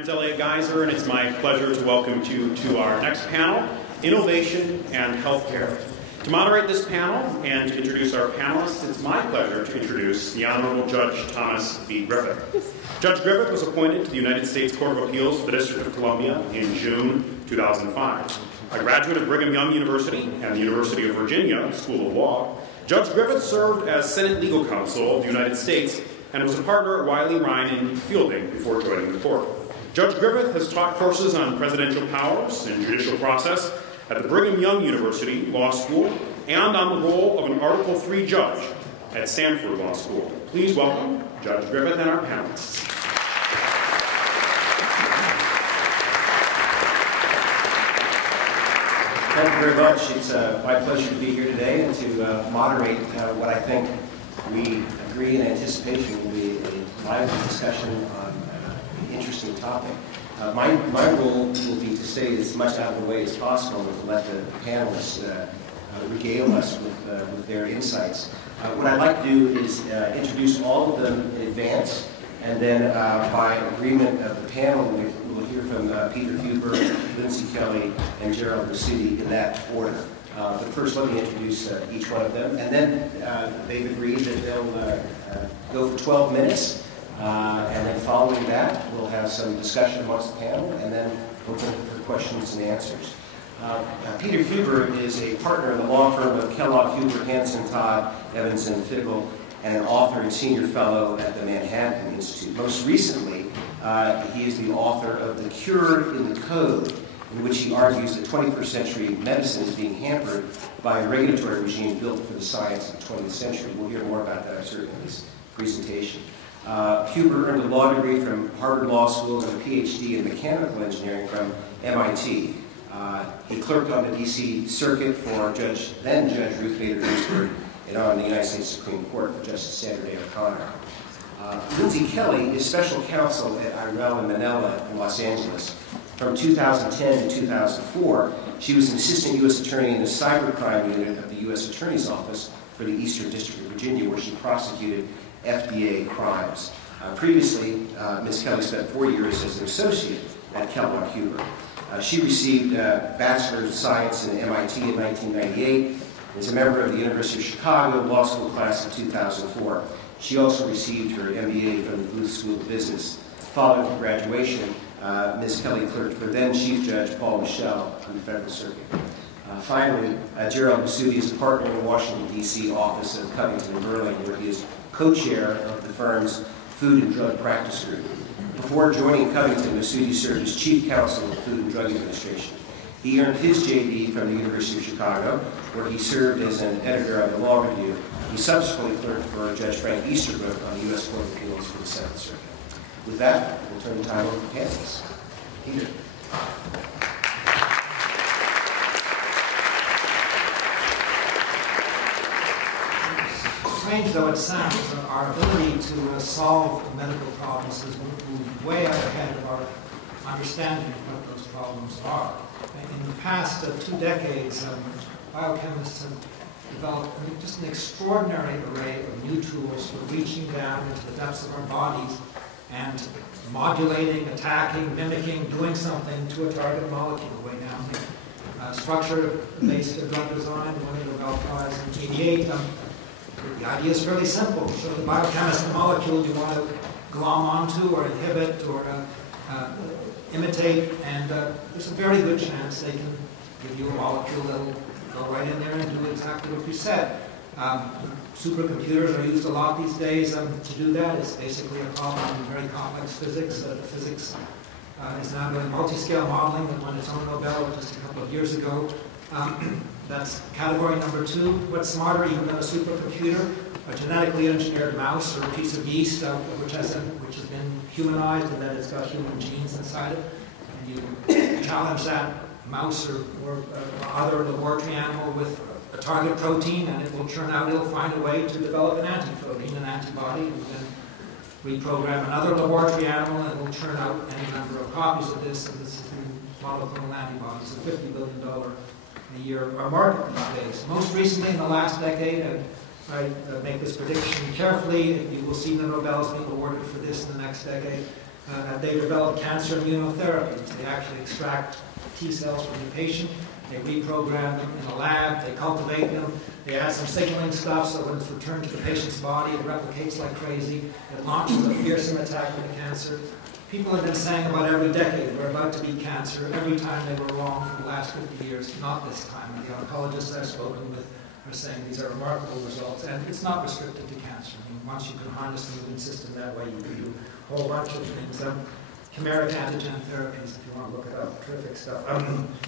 name's Elliot Geiser, and it's my pleasure to welcome you to our next panel, Innovation and Healthcare. To moderate this panel and to introduce our panelists, it's my pleasure to introduce the Honorable Judge Thomas B. Griffith. Judge Griffith was appointed to the United States Court of Appeals for the District of Columbia in June 2005. A graduate of Brigham Young University and the University of Virginia School of Law, Judge Griffith served as Senate Legal Counsel of the United States and was a partner at Wiley, Ryan, and Fielding before joining the court. Judge Griffith has taught courses on presidential powers and judicial process at the Brigham Young University Law School and on the role of an Article III judge at Stanford Law School. Please welcome Judge Griffith and our panelists. Thank you very much. It's my pleasure to be here today and to moderate what I think we agree in anticipation will be a lively discussion on an interesting topic. My role will be to stay as much out of the way as possible and to let the panelists regale us with their insights. What I'd like to do is introduce all of them in advance, and then by agreement of the panel, we'll hear from Peter Huber, Lindsay Kelly, and Gerald Busudi in that order. But first, let me introduce each one of them, and then they've agreed that they'll go for 12 minutes, and then following that, we'll have some discussion amongst the panel, and then open for questions and answers. Peter Huber is a partner in the law firm of Kellogg, Huber, Hansen, Todd, Evans, and Fickle, and an author and senior fellow at the Manhattan Institute. Most recently, he is the author of The Cure in the Code, in which he argues that 21st century medicine is being hampered by a regulatory regime built for the science of the 20th century. We'll hear more about that, I'm certain, in this presentation. Huber earned a law degree from Harvard Law School and a PhD in mechanical engineering from MIT. He clerked on the D.C. Circuit for then Judge Ruth Bader Ginsburg and on the United States Supreme Court for Justice Sandra Day O'Connor. Lindsay Kelly is special counsel at Irell and Manella in Los Angeles. From 2010 to 2004, she was an assistant U.S. attorney in the cybercrime unit of the U.S. Attorney's Office for the Eastern District of Virginia, where she prosecuted FDA crimes. Previously, Ms. Kelly spent 4 years as an associate at Kellogg Huber. She received a Bachelor of Science in MIT in 1998 and is a member of the University of Chicago Law School class of 2004. She also received her MBA from the Booth School of Business. Following graduation, Ms. Kelly clerked for then Chief Judge Paul Michel on the Federal Circuit. Finally, Gerald Busudi is a partner in the Washington, D.C. office of Covington & Burling, where he is co-chair of the firm's Food and Drug Practice Group. Before joining Covington, Busudi served as Chief Counsel of the Food and Drug Administration. He earned his JD from the University of Chicago, where he served as an editor of the Law Review. He subsequently clerked for Judge Frank Easterbrook on the U.S. Court of Appeals for the Seventh Circuit. With that, we'll turn the time over to panelists. Peter. Strange though it sounds, our ability to solve medical problems has moved way out ahead of our understanding of what those problems are. In the past 2 decades, biochemists have developed just an extraordinary array of new tools for reaching down into the depths of our bodies and modulating, attacking, mimicking, doing something to a target molecule way down here. Structure-based drug design, winning the Nobel Prize in 1988. The idea is fairly simple. Show the biochemist the molecule you want to glom onto or inhibit or imitate, and there's a very good chance they can give you a molecule that will go right in there and do exactly what you said. Supercomputers are used a lot these days to do that. It's basically a problem in very complex physics. The physics is now doing multi-scale modeling that won its own Nobel just a couple of years ago. That's category number 2. What's smarter even than a supercomputer? A genetically engineered mouse or a piece of yeast which has been humanized and then it's got human genes inside it. And you challenge that mouse or other laboratory animal with a target protein and it will turn out, it'll find a way to develop an anti-protein, an antibody, and then reprogram another laboratory animal and it will turn out any number of copies of this, and this is monoclonal antibodies, a $50 billion a year market these days. Most recently in the last decade, and I make this prediction carefully, you will see the Nobels being awarded for this in the next decade. They developed cancer immunotherapies. They actually extract T cells from the patient, they reprogram them in a lab, they cultivate them, they add some signaling stuff so when it's returned to the patient's body, it replicates like crazy. It launches a fearsome attack on the cancer. People have been saying about every decade we're about to beat cancer. Every time they were wrong for the last 50 years, not this time. And the oncologists I've spoken with are saying these are remarkable results. And it's not restricted to cancer. I mean, once you can harness the immune system that way, you can do a whole bunch of things. Chimeric antigen therapies, if you want to look it up, terrific stuff.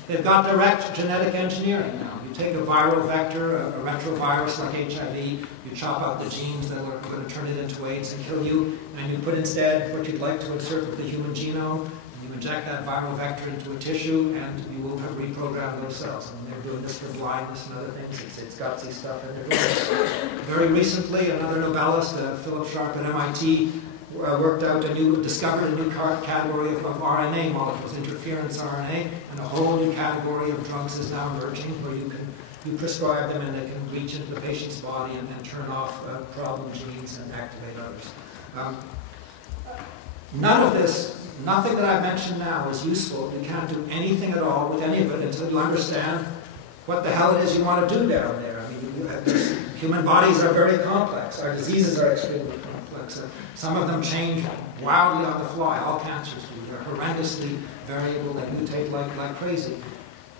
They've got direct genetic engineering now. You take a viral vector, a retrovirus like HIV, you chop out the genes that are going to turn it into AIDS and kill you, and you put instead what you'd like to insert with the human genome, and you inject that viral vector into a tissue, and you will reprogram those cells. And they're doing this for blindness and other things. It's gutsy stuff, and they're doing it. Very recently, another Nobelist, Philip Sharp at MIT, discovered a new category of RNA molecules, interference RNA, and a whole new category of drugs is now emerging where you prescribe them and they can reach into the patient's body and turn off problem genes and activate others. None of this, nothing that I've mentioned now is useful. You can't do anything at all with any of it until you understand what the hell it is you want to do down there. I mean, human bodies are very complex. Our diseases are extremely complex. Some of them change wildly on the fly. All cancers do. They're horrendously variable. They mutate like crazy.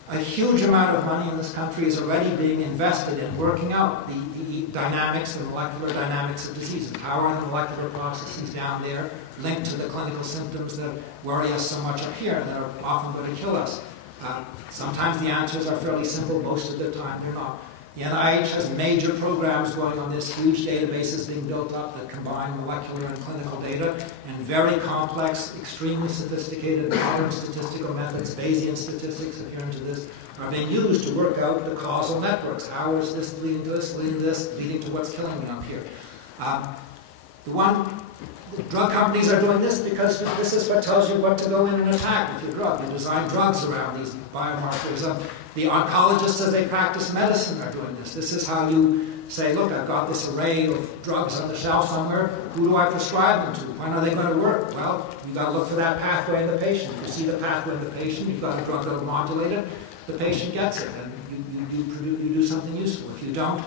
A huge amount of money in this country is already being invested in working out the dynamics, the molecular dynamics of diseases. How are the molecular processes down there linked to the clinical symptoms that worry us so much up here and that are often going to kill us? Sometimes the answers are fairly simple. Most of the time they're not. The NIH has major programs going on this, huge databases being built up that combine molecular and clinical data, and very complex, extremely sophisticated modern statistical methods, Bayesian statistics adherent to this, are being used to work out the causal networks. How is this leading to this, leading to what's killing me up here? The drug companies are doing this because this is what tells you what to go in and attack with your drug. You design drugs around these biomarkers. The oncologists, as they practice medicine, are doing this. This is how you say, look, I've got this array of drugs on the shelf somewhere. Who do I prescribe them to? When are they going to work? Well, you've got to look for that pathway in the patient. If you see the pathway in the patient, you've got a drug that will modulate it. The patient gets it, and you do something useful. If you don't,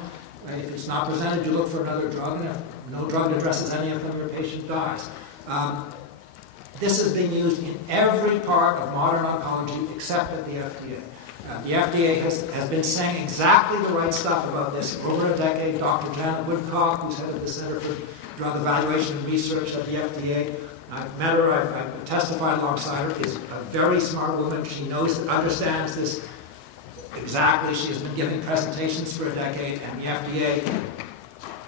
if it's not presented, you look for another drug, and if no drug addresses any of them, your patient dies. This is being used in every part of modern oncology except at the FDA. The FDA has been saying exactly the right stuff about this for over a decade. Dr. Janet Woodcock, who's head of the Center for Drug Evaluation and Research at the FDA, I've met her, I've testified alongside her, is a very smart woman. She understands this exactly. She has been giving presentations for a decade, and the FDA,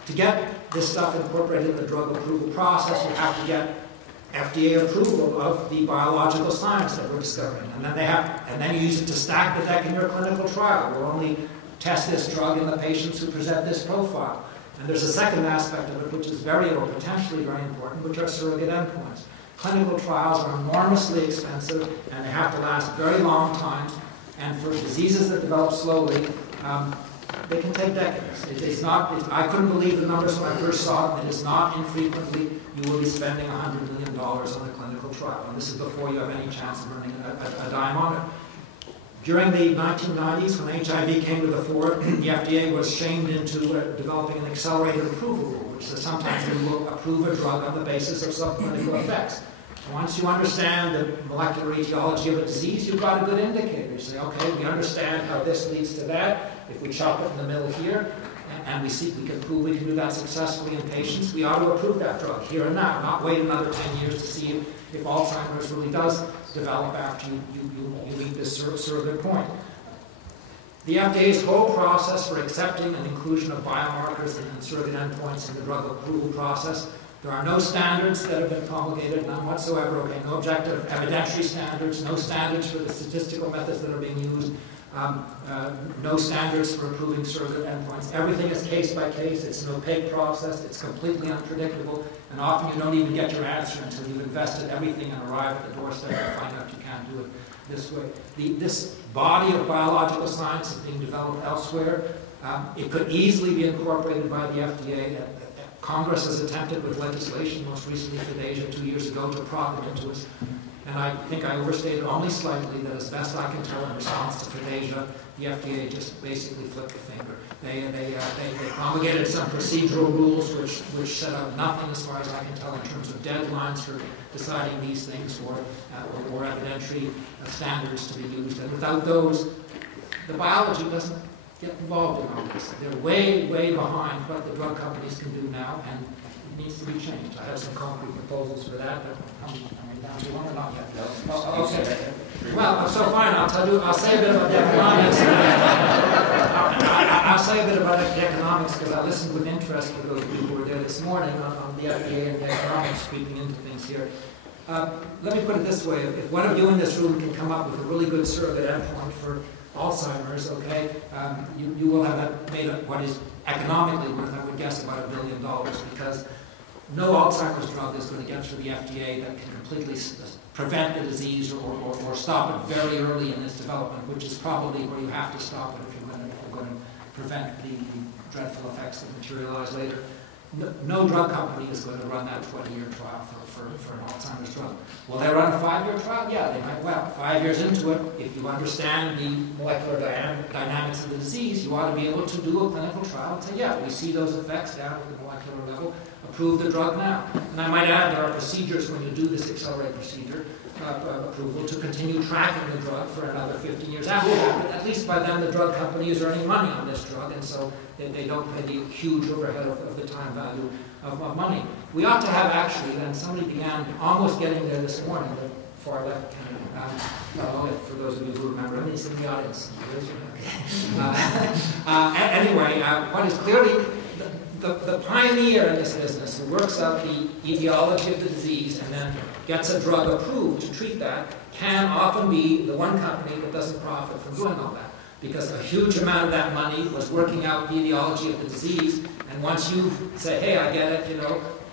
to get this stuff incorporated in the drug approval process, you have to get FDA approval of the biological science that we're discovering. And then you use it to stack the deck in your clinical trial. We'll only test this drug in the patients who present this profile. And there's a second aspect of it, which is potentially very important, which are surrogate endpoints. Clinical trials are enormously expensive, and they have to last very long times. And for diseases that develop slowly, they can take decades. I couldn't believe the numbers when I first saw them. It is not infrequently you will be spending $100 million on a clinical trial. And this is before you have any chance of earning a dime on it. During the 1990s, when HIV came to the fore, the FDA was shamed into developing an accelerated approval rule, which says sometimes we will approve a drug on the basis of subclinical effects. Once you understand the molecular etiology of a disease, you've got a good indicator. You say, okay, we understand how this leads to that. If we chop it in the middle here, and we can prove we can do that successfully in patients, we ought to approve that drug here and now, not wait another 10 years to see if Alzheimer's really does develop after you meet this surrogate point. The FDA's whole process for accepting an inclusion of biomarkers and surrogate endpoints in the drug approval process, there are no standards that have been promulgated, none whatsoever. Okay, no objective evidentiary standards, no standards for the statistical methods that are being used, no standards for approving surrogate endpoints. Everything is case by case. It's an opaque process. It's completely unpredictable. And often you don't even get your answer until you've invested everything and arrive at the doorstep and find out you can't do it this way. This body of biological science is being developed elsewhere. It could easily be incorporated by the FDA. Congress has attempted with legislation, most recently for Asia 2 years ago, to prod them into it. And I think I overstated only slightly that as best I can tell in response to Fidesia, the FDA just basically flipped the finger. They promulgated some procedural rules which set up nothing as far as I can tell in terms of deadlines for deciding these things or evidentiary standards to be used. And without those, the biology doesn't get involved in all this. They're way, way behind what the drug companies can do now, and it needs to be changed. I have some concrete proposals for that, but down to one or not yet? No. Oh, okay. Well, so fine. I'll say a bit about economics. I'll say a bit about economics because I listened with interest for those people who were there this morning on the FDA and the economics creeping into things here. Let me put it this way: if one of you in this room can come up with a really good surrogate endpoint for Alzheimer's, okay, you will have made what is economically worth, I would guess, about $1 billion, because no Alzheimer's drug is going to get through the FDA that can completely prevent the disease or stop it very early in its development, which is probably where you have to stop it if you're going to prevent the dreadful effects that materialize later. No drug company is going to run that 20-year trial for an Alzheimer's drug. Will they run a 5-year trial? Yeah, they might. Well, 5 years into it, if you understand the molecular dynamics of the disease, you ought to be able to do a clinical trial and say, yeah, we see those effects down at the molecular level. Approve the drug now. And I might add there are procedures when you do this accelerated procedure approval to continue tracking the drug for another 15 years after that. But at least by then the drug company is earning money on this drug, and so they don't pay the huge overhead of the time value of money. We ought to have actually, and somebody began almost getting there this morning, the far left candidate, for those of you who remember, he's in the audience. Anyway, what is clearly the pioneer in this business who works out the etiology of the disease and then gets a drug approved to treat that can often be the one company that doesn't profit from doing all that, because a huge amount of that money was working out the etiology of the disease, and once you say, hey, I get it,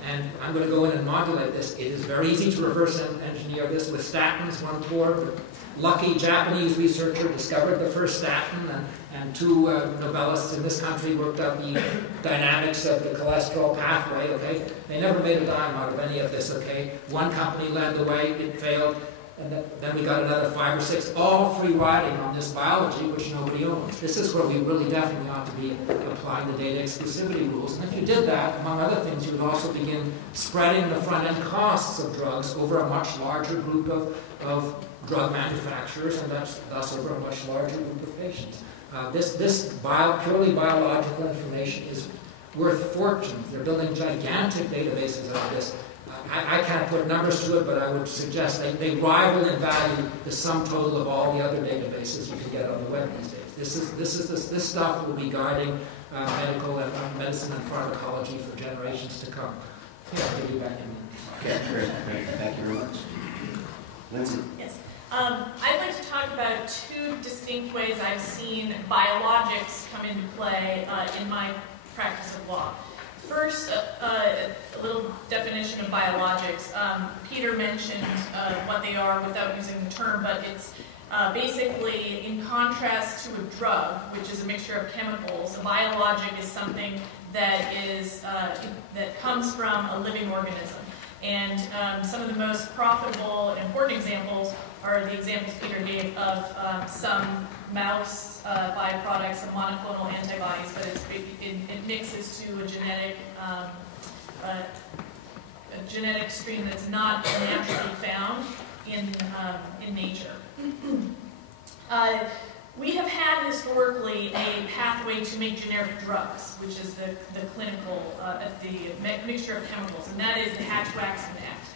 and I'm going to go in and modulate this, it is very easy to reverse engineer this with statins. One poor, lucky Japanese researcher discovered the first statin, and two Nobelists in this country worked out the dynamics of the cholesterol pathway, okay? They never made a dime out of any of this, okay? One company led the way, it failed, and then we got another 5 or 6, all free riding on this biology, which nobody owns. This is where we really definitely ought to be applying the data exclusivity rules. And if you did that, among other things, you would also begin spreading the front-end costs of drugs over a much larger group of drug manufacturers, and thus over a much larger group of patients. This purely biological information is worth fortunes. They're building gigantic databases out of this. I can't put numbers to it, but I would suggest they rival in value the sum total of all the other databases you can get on the web these days. This stuff will be guiding medicine and pharmacology for generations to come. Yeah, I'll get you back in. Okay, great. Thank you very much. Lindsay. Yes. I'd like to talk about 2 distinct ways I've seen biologics come into play in my practice of law. First, a little definition of biologics. Peter mentioned what they are without using the term, but it's basically in contrast to a drug, which is a mixture of chemicals. A biologic is something that that comes from a living organism. And some of the most profitable and important examples are the examples Peter gave of some mouse byproducts, some monoclonal antibodies, but it mixes to a genetic stream that's not naturally found in nature. We have had historically a pathway to make generic drugs, which is the clinical, the mixture of chemicals, and that is the Hatch-Waxman Act.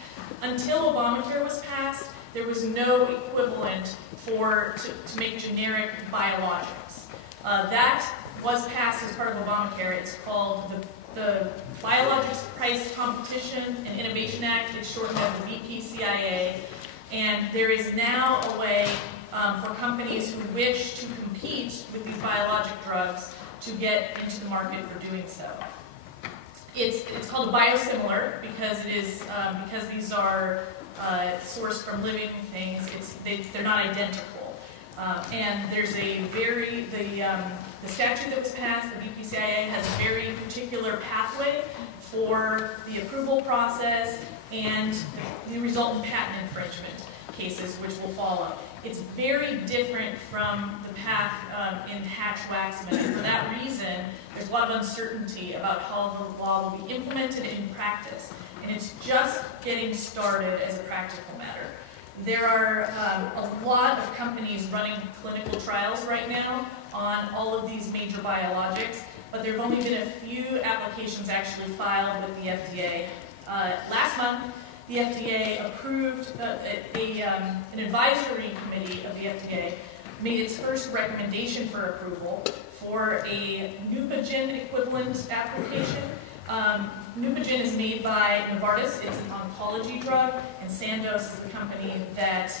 Until Obamacare was passed, there was no equivalent to make generic biologics. That was passed as part of Obamacare. It's called the Biologics Price Competition and Innovation Act. It's shortened as the BPCIA, and there is now a way for companies who wish to compete with these biologic drugs to get into the market for doing so. It's called a biosimilar because these are sourced from living things. They're not identical. And there's a the statute that was passed, the BPCIA, has a very particular pathway for the approval process and the resultant patent infringement cases, which will follow. It's very different from the path in Hatch-Waxman, and for that reason, there's a lot of uncertainty about how the law will be implemented in practice, and it's just getting started as a practical matter. There are a lot of companies running clinical trials right now on all of these major biologics, but there have only been a few applications actually filed with the FDA. Last month, the FDA approved, an advisory committee of the FDA made its first recommendation for approval for a Neupogen equivalent application. Neupogen is made by Novartis. It's an oncology drug, and Sandoz is the company that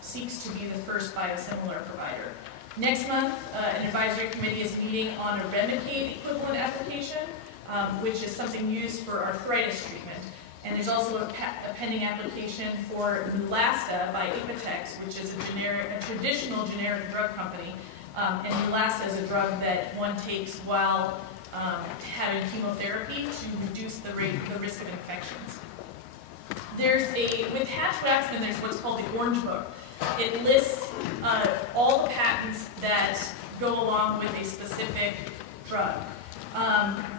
seeks to be the first biosimilar provider. Next month, an advisory committee is meeting on a Remicade equivalent application, which is something used for arthritis treatment. And there's also a pending application for Neulasta by Apotex, which is a traditional generic drug company. And Neulasta is a drug that one takes while having chemotherapy to reduce the risk of infections. With Hatch-Waxman, there's what's called the Orange Book. It lists all the patents that go along with a specific drug.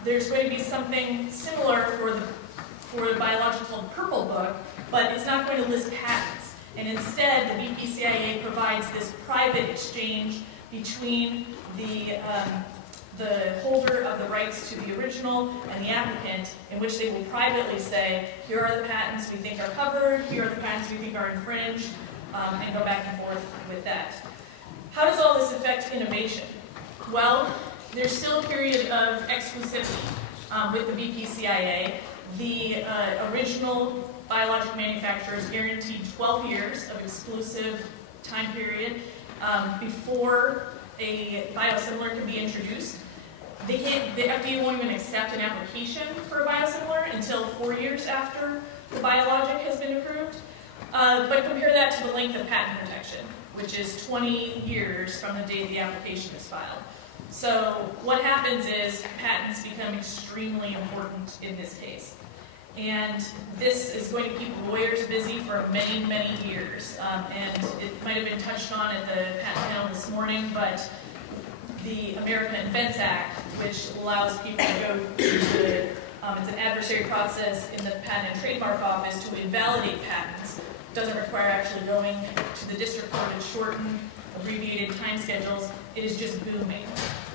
There's going to be something similar for the biologic called Purple Book, but it's not going to list patents. And instead, the BPCIA provides this private exchange between the holder of the rights to the original and the applicant, in which they will privately say, here are the patents we think are covered, here are the patents we think are infringed, and go back and forth with that. How does all this affect innovation? Well, there's still a period of exclusivity with the BPCIA. The original biologic manufacturers guaranteed 12 years of exclusive time period before a biosimilar can be introduced. The FDA won't even accept an application for a biosimilar until 4 years after the biologic has been approved. But compare that to the length of patent protection, which is 20 years from the date the application is filed. So what happens is patents become extremely important in this case. And this is going to keep lawyers busy for many, many years. And it might have been touched on at the patent panel this morning, but the American Invents Act, which allows people to go to it's an adversary process in the Patent and Trademark Office to invalidate patents. It doesn't require actually going to the district court and shorten abbreviated time schedules. It is just booming.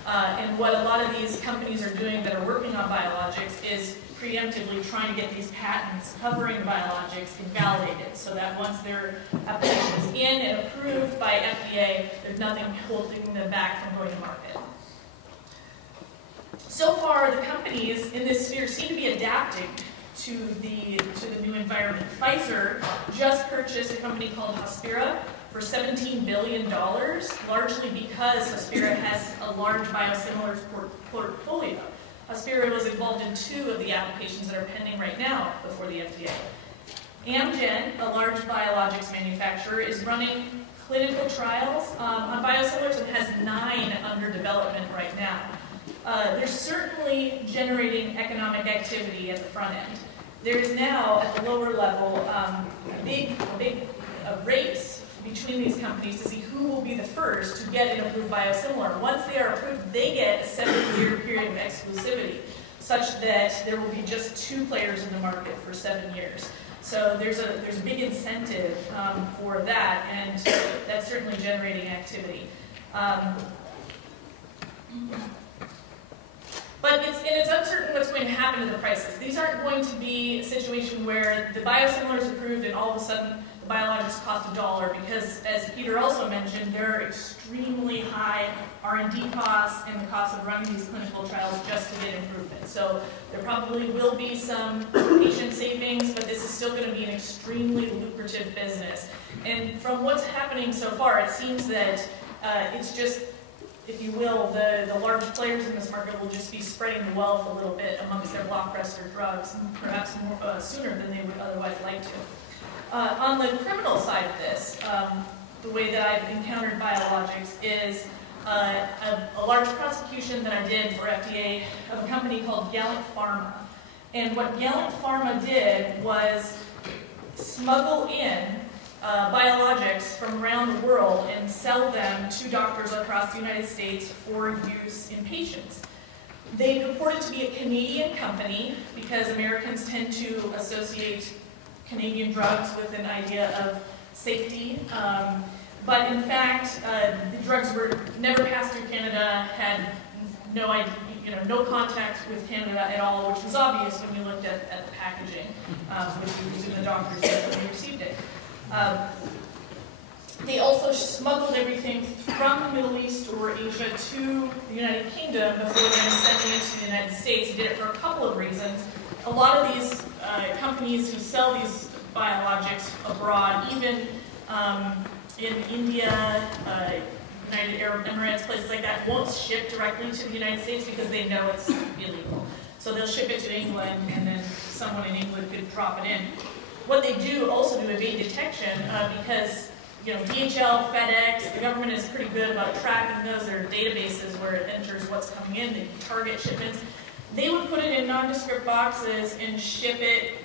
And what a lot of these companies are doing that are working on biologics is preemptively trying to get these patents covering biologics invalidated, so that once their application is in and approved by FDA, there's nothing holding them back from going to market. So far, the companies in this sphere seem to be adapting to the new environment. Pfizer just purchased a company called Hospira for $17 billion, largely because Hospira has a large biosimilars portfolio. Hospira was involved in 2 of the applications that are pending right now before the FDA. Amgen, a large biologics manufacturer, is running clinical trials on biosimilars and has 9 under development right now. They're certainly generating economic activity at the front end. There is now, at the lower level, a big race between these companies to see who will be the first to get an approved biosimilar. Once they are approved, they get a 7-year period of exclusivity, such that there will be just 2 players in the market for 7 years. So there's a big incentive for that, and that's certainly generating activity. But it's uncertain what's going to happen to the prices. These aren't going to be a situation where the biosimilar is approved and all of a sudden the biologics cost $1, because, as Peter also mentioned, there are extremely high R&D costs and the cost of running these clinical trials just to get improvement. So there probably will be some patient savings, but this is still going to be an extremely lucrative business. And from what's happening so far, it seems that it's just, if you will, the large players in this market will just be spreading the wealth a little bit amongst their blockbuster drugs, perhaps more, sooner than they would otherwise like to. On the criminal side of this, the way that I've encountered biologics is a large prosecution that I did for FDA of a company called Gallant Pharma. And what Gallant Pharma did was smuggle in biologics from around the world and sell them to doctors across the United States for use in patients. They purported to be a Canadian company because Americans tend to associate Canadian drugs with an idea of safety. But in fact, the drugs were never passed through Canada, had no idea, no contact with Canada at all, which was obvious when you looked at the packaging, which we presume the doctors did when we received it. They also smuggled everything from the Middle East or Asia to the United Kingdom before then sending it to the United States. They did it for a couple of reasons. A lot of these companies who sell these biologics abroad, even in India, United Arab Emirates, places like that, won't ship directly to the United States because they know it's illegal. So they'll ship it to England, and then someone in England could drop it in. What they do also to evade detection, because DHL, FedEx, the government is pretty good about tracking those. There are databases where it enters what's coming in. They can target shipments. They would put it in nondescript boxes and ship it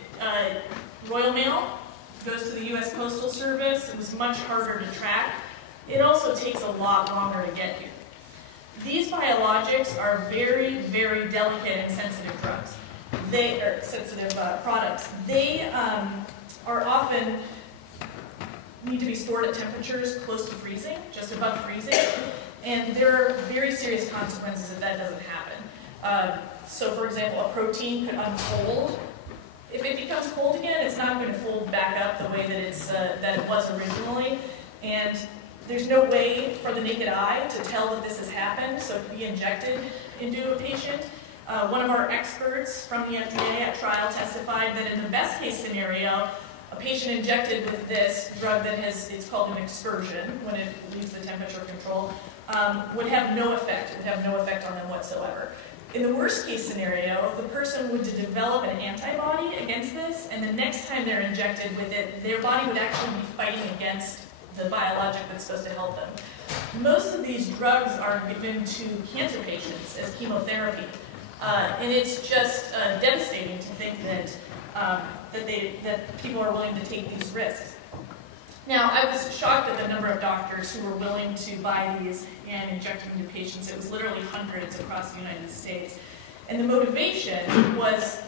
Royal Mail. Goes to the U.S. Postal Service. It was much harder to track. It also takes a lot longer to get here. These biologics are very, very delicate and sensitive drugs. They are sensitive products. They are often need to be stored at temperatures close to freezing, just above freezing, and there are very serious consequences if that doesn't happen. So, for example, a protein could unfold. If it becomes cold again, it's not going to fold back up the way that it was originally, and there's no way for the naked eye to tell that this has happened, so it can be injected into a patient. One of our experts from the FDA at trial testified that in the best case scenario, a patient injected with this drug that it's called an excursion, when it leaves the temperature control, would have no effect. It would have no effect on them whatsoever. In the worst case scenario, the person would develop an antibody against this, and the next time they're injected with it, their body would actually be fighting against the biologic that's supposed to help them. Most of these drugs are given to cancer patients as chemotherapy, and it's just devastating to think that people are willing to take these risks. Now, I was shocked at the number of doctors who were willing to buy these and inject them into patients. It was literally hundreds across the United States. And the motivation was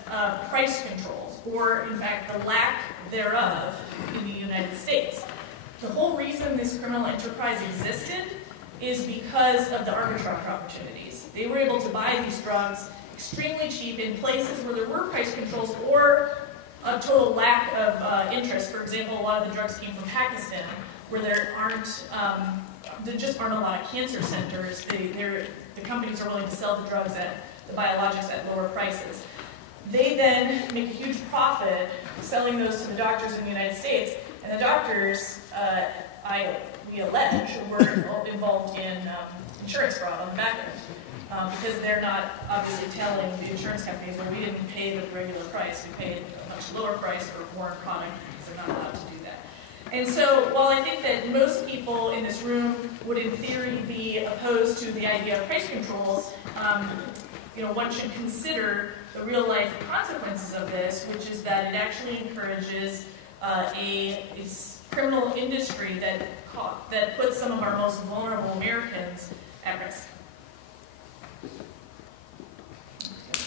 price controls, or in fact, the lack thereof in the United States. The whole reason this criminal enterprise existed is because of the arbitrage opportunities. They were able to buy these drugs extremely cheap in places where there were price controls or a total lack of interest. For example, a lot of the drugs came from Pakistan, where there just aren't a lot of cancer centers. The companies are willing to sell the drugs the biologics at lower prices. They then make a huge profit selling those to the doctors in the United States, and the doctors, we allege, were involved in insurance fraud on the back end. Because they're not obviously telling the insurance companies, well, we didn't pay the regular price, we paid a much lower price for a foreign product because they're not allowed to do that. And so while I think that most people in this room would in theory be opposed to the idea of price controls, one should consider the real life consequences of this, which is that it actually encourages a criminal industry that puts some of our most vulnerable Americans at risk.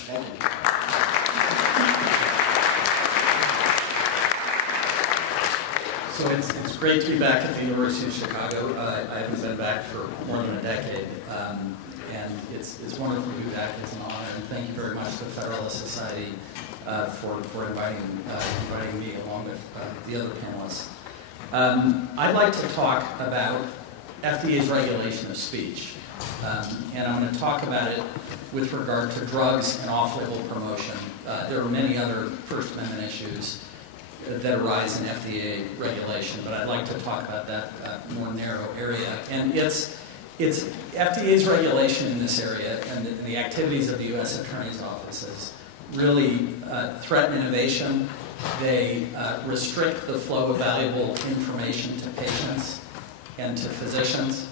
Thank you. So it's great to be back at the University of Chicago. I haven't been back for more than a decade, and it's wonderful to be back. It's an honor, and thank you very much to the Federalist Society for inviting me along with the other panelists. I'd like to talk about FDA's regulation of speech, and I'm going to talk about it with regard to drugs and off-label promotion. There are many other First Amendment issues that arise in FDA regulation, but I'd like to talk about that more narrow area. And it's FDA's regulation in this area and the activities of the U.S. Attorney's offices really threaten innovation. They restrict the flow of valuable information to patients. and to physicians.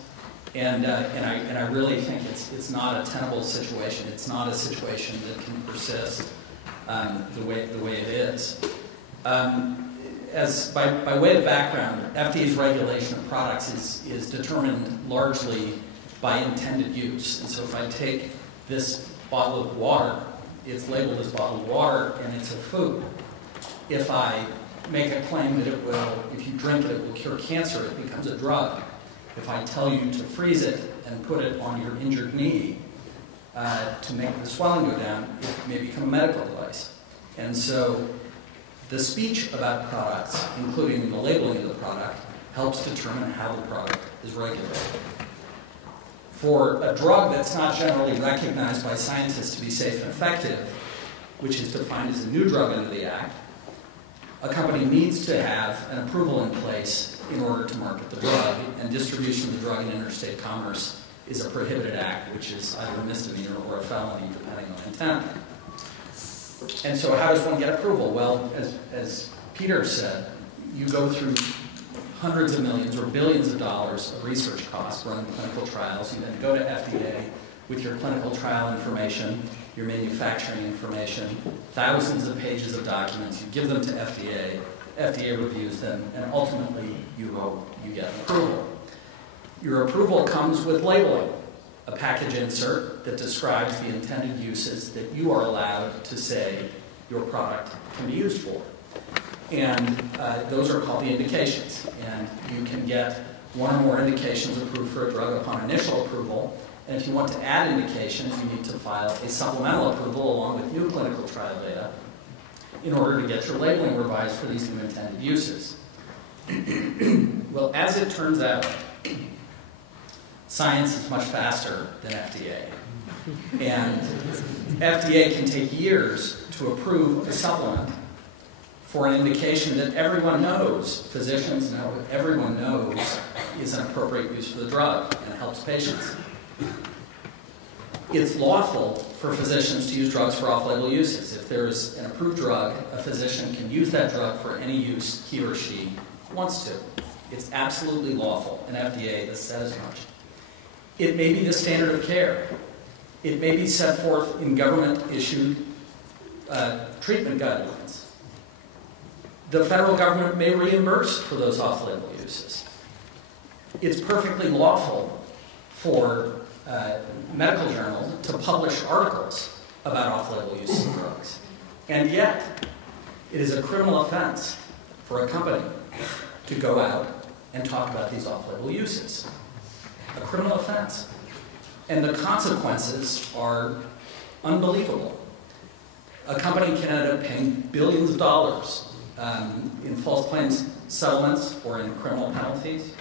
And I really think it's not a tenable situation. It's not a situation that can persist the way it is. As by way of background, FDA's regulation of products is determined largely by intended use. And so if I take this bottle of water, it's labeled as bottled water, and it's a food. If I make a claim that it will, if you drink it, it will cure cancer, it becomes a drug. If I tell you to freeze it and put it on your injured knee to make the swelling go down, it may become a medical device. And so the speech about products, including the labeling of the product, helps determine how the product is regulated. For a drug that's not generally recognized by scientists to be safe and effective, which is defined as a new drug under the Act, a company needs to have an approval in place in order to market the drug, and distribution of the drug in interstate commerce is a prohibited act, which is either a misdemeanor or a felony, depending on intent. And so how does one get approval? Well, as Peter said, you go through hundreds of millions or billions of dollars of research costs running clinical trials. You then go to FDA with your clinical trial information, your manufacturing information, thousands of pages of documents. You give them to FDA. FDA reviews them, and ultimately you get approval. Your approval comes with labeling, a package insert that describes the intended uses that you are allowed to say your product can be used for. And those are called the indications. And you can get one or more indications approved for a drug upon initial approval. And if you want to add indications, you need to file a supplemental approval along with new clinical trial data in order to get your labeling revised for these new intended uses. Well, as it turns out, science is much faster than FDA. And FDA can take years to approve a supplement for an indication that everyone knows, physicians know, everyone knows is an appropriate use for the drug and helps patients. It's lawful for physicians to use drugs for off-label uses. If there's an approved drug, a physician can use that drug for any use he or she wants to. It's absolutely lawful, and FDA has said as much. It may be the standard of care. It may be set forth in government-issued treatment guidelines. The federal government may reimburse for those off-label uses. It's perfectly lawful for medical journals to publish articles about off-label use of drugs. And yet, it is a criminal offense for a company to go out and talk about these off-label uses. A criminal offense. And the consequences are unbelievable. A company can end up paying billions of dollars in false claims settlements or in criminal penalties.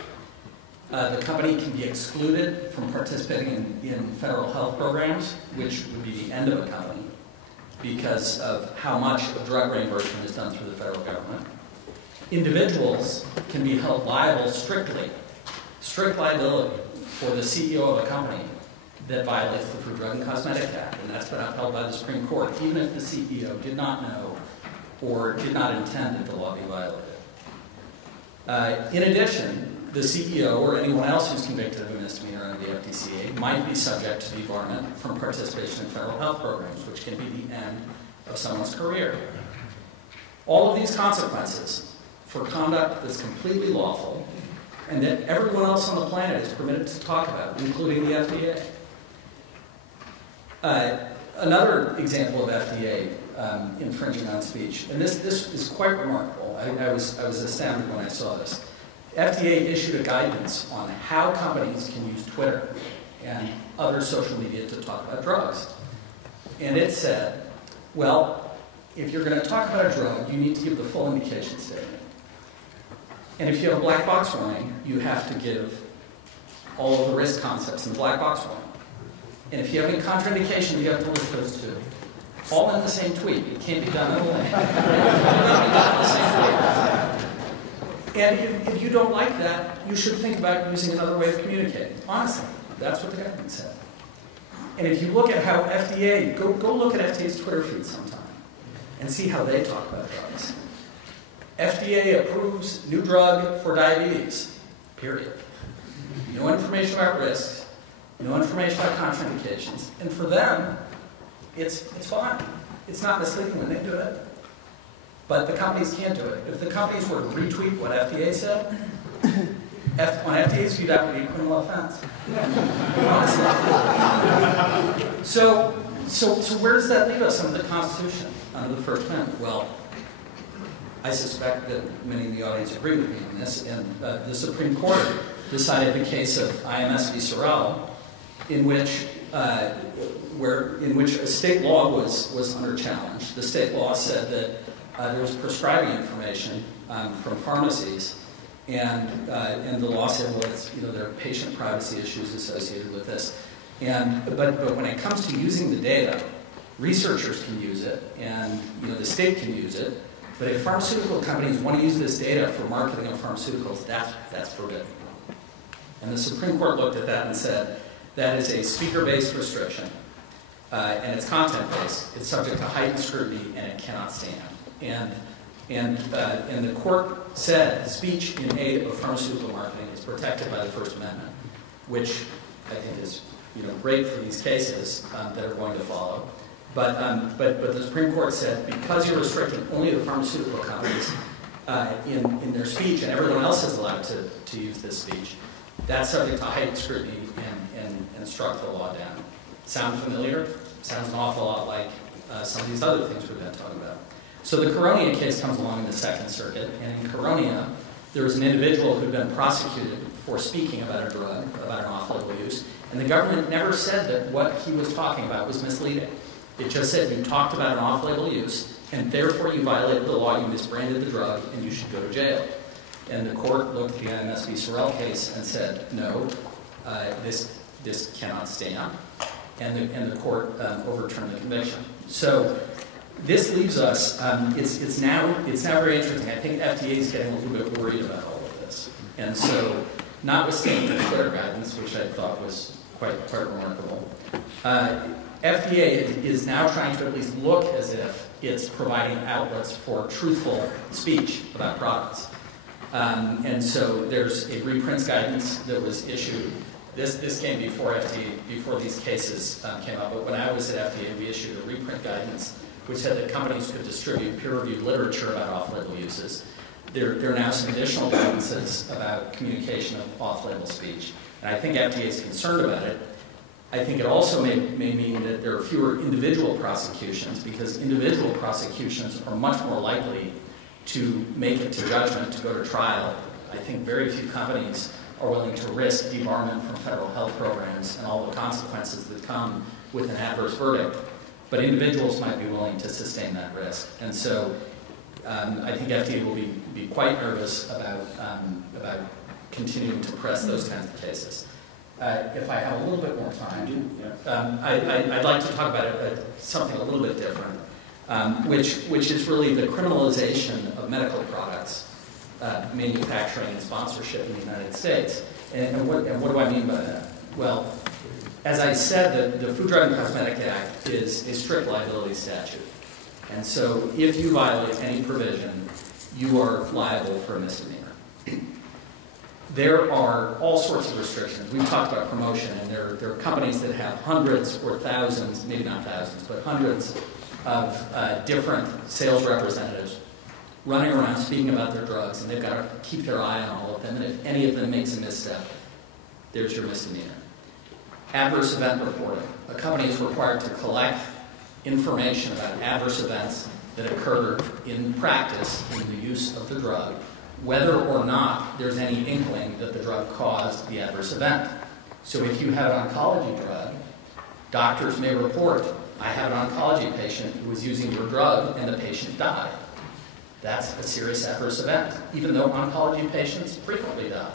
The company can be excluded from participating in federal health programs, which would be the end of a company, because of how much of drug reimbursement is done through the federal government. Individuals can be held liable strict liability for the CEO of a company that violates the Food, Drug, and Cosmetic Act, and that's been upheld by the Supreme Court, even if the CEO did not know or did not intend that the law be violated. In addition, the CEO or anyone else who's convicted of a misdemeanor under the FDCA might be subject to debarment from participation in federal health programs, which can be the end of someone's career. All of these consequences for conduct that's completely lawful and that everyone else on the planet is permitted to talk about, including the FDA. Another example of FDA infringing on speech, and this is quite remarkable. I was astounded when I saw this. FDA issued a guidance on how companies can use Twitter and other social media to talk about drugs. And it said, well, if you're going to talk about a drug, you need to give the full indication statement. And if you have a black box warning, you have to give all of the risk concepts in the black box warning. And if you have any contraindications, you have to list those too. All in the same tweet. It can't be done in a link. It can't be done in the same tweet. And if you don't like that, you should think about using another way of communicating. Honestly, that's what the government said. And if you look at how FDA, go look at FDA's Twitter feed sometime and see how they talk about drugs. FDA approves new drug for diabetes, period. No information about risks, no information about contraindications, and for them, it's fine. It's not misleading when they do it, but the companies can't do it. If the companies were to retweet what FDA said, on FDA's view, that would be a criminal offense. So where does that leave us under the Constitution, under the First Amendment? Well, I suspect that many in the audience agree with me on this, and the Supreme Court decided the case of IMS v. Sorrell, in which a state law was under challenge. The state law said that there was prescribing information from pharmacies, and the law said, well, there are patient privacy issues associated with this. But when it comes to using the data, researchers can use it, and the state can use it. But if pharmaceutical companies want to use this data for marketing of pharmaceuticals, that's forbidden. And the Supreme Court looked at that and said that is a speaker-based restriction, and it's content-based. It's subject to heightened scrutiny, and it cannot stand. And the court said speech in aid of pharmaceutical marketing is protected by the First Amendment, which I think is great for these cases that are going to follow. But the Supreme Court said because you're restricting only the pharmaceutical companies in their speech, and everyone else is allowed to use this speech, that's subject to heightened scrutiny and struck the law down. Sound familiar? Sounds an awful lot like some of these other things we've been talking about. So the Caronia case comes along in the Second Circuit, and in Caronia, there was an individual who'd been prosecuted for speaking about a drug, about an off-label use, and the government never said that what he was talking about was misleading. It just said you talked about an off-label use, and therefore you violated the law, you misbranded the drug, and you should go to jail. And the court looked at the IMS v. Sorrell case and said, no, this cannot stand, and the court overturned the conviction. So this leaves us, it's now very interesting. I think FDA is getting a little bit worried about all of this. And so, notwithstanding the Twitter guidance, which I thought was quite remarkable, FDA is now trying to at least look as if it's providing outlets for truthful speech about products. And so there's a reprints guidance that was issued. This came before FDA, before these cases came up, but when I was at FDA, we issued a reprint guidance which said that companies could distribute peer-reviewed literature about off-label uses. There are now some additional guidances about communication of off-label speech, and I think FDA is concerned about it. I think it also may mean that there are fewer individual prosecutions, because individual prosecutions are much more likely to make it to judgment, to go to trial. I think very few companies are willing to risk debarment from federal health programs and all the consequences that come with an adverse verdict. But individuals might be willing to sustain that risk. And so I think FDA will be quite nervous about continuing to press those kinds of cases. If I have a little bit more time, I'd like to talk about something a little bit different, which is really the criminalization of medical products, manufacturing and sponsorship in the United States. And what do I mean by that? Well, as I said, the Food, Drug, and Cosmetic Act is a strict liability statute. And so if you violate any provision, you are liable for a misdemeanor. There are all sorts of restrictions. We've talked about promotion, and there are companies that have hundreds or thousands, maybe not thousands, but hundreds of different sales representatives running around speaking about their drugs, and they've got to keep their eye on all of them. And if any of them makes a misstep, there's your misdemeanor. Adverse event reporting. A company is required to collect information about adverse events that occur in practice in the use of the drug, whether or not there's any inkling that the drug caused the adverse event. So if you have an oncology drug, doctors may report, I have an oncology patient who was using your drug and the patient died. That's a serious adverse event, even though oncology patients frequently die.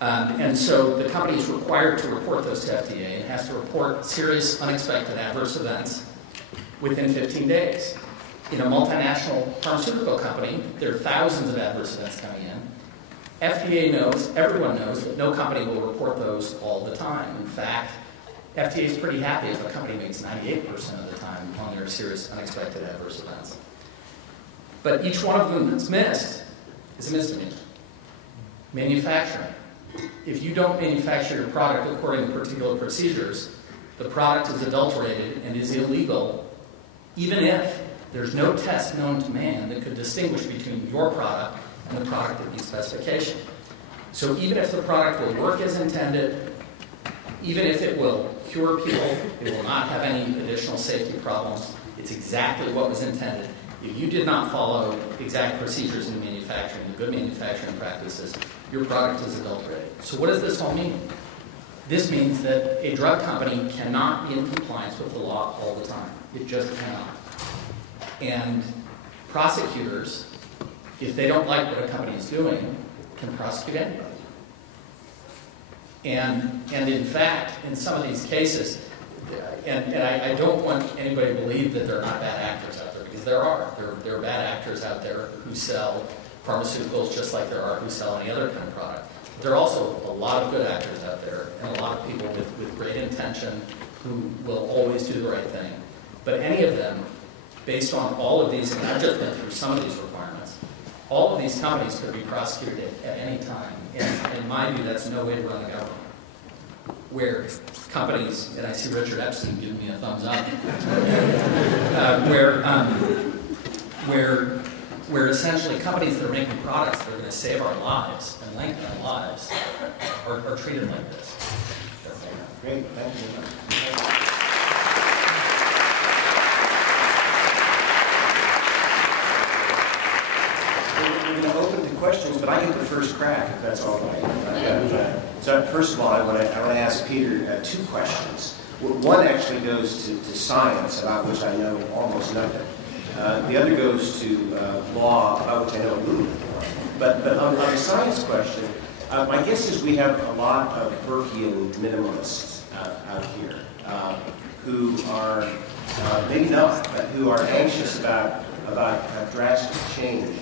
And so the company is required to report those to FDA and has to report serious unexpected adverse events within 15 days. In a multinational pharmaceutical company, there are thousands of adverse events coming in. FDA knows, everyone knows, that no company will report those all the time. In fact, FDA is pretty happy if a company makes 98% of the time on their serious unexpected adverse events. But each one of them that's missed is a misdemeanor. Manufacturing. If you don't manufacture your product according to particular procedures, the product is adulterated and is illegal, even if there's no test known to man that could distinguish between your product and the product that meets specification. So even if the product will work as intended, even if it will cure people, it will not have any additional safety problems, it's exactly what was intended. If you did not follow exact procedures in manufacturing, the good manufacturing practices, your product is adulterated. So what does this all mean? This means that a drug company cannot be in compliance with the law all the time. It just cannot. And prosecutors, if they don't like what a company is doing, can prosecute anybody. And in fact, in some of these cases, and I don't want anybody to believe that there are not bad actors out there, because there are. There are bad actors out there who sell pharmaceuticals just like there are who sell any other kind of product. There are also a lot of good actors out there, and a lot of people with great intention who will always do the right thing. But any of them, based on all of these, and I've just been through some of these requirements, all of these companies could be prosecuted at any time. And in my view, that's no way to run a government. Where companies, and I see Richard Epstein giving me a thumbs up, where essentially companies that are making products that are going to save our lives and lengthen our lives are treated like this. Great, thank you. We're going to open to questions, but I get the first crack, if that's all right. So first of all, I want to ask Peter two questions. One actually goes to science, about which I know almost nothing. The other goes to law, about which I know a little bit more. But on the science question, my guess is we have a lot of Burkean minimalists out here who are, maybe not, but who are anxious about drastic change.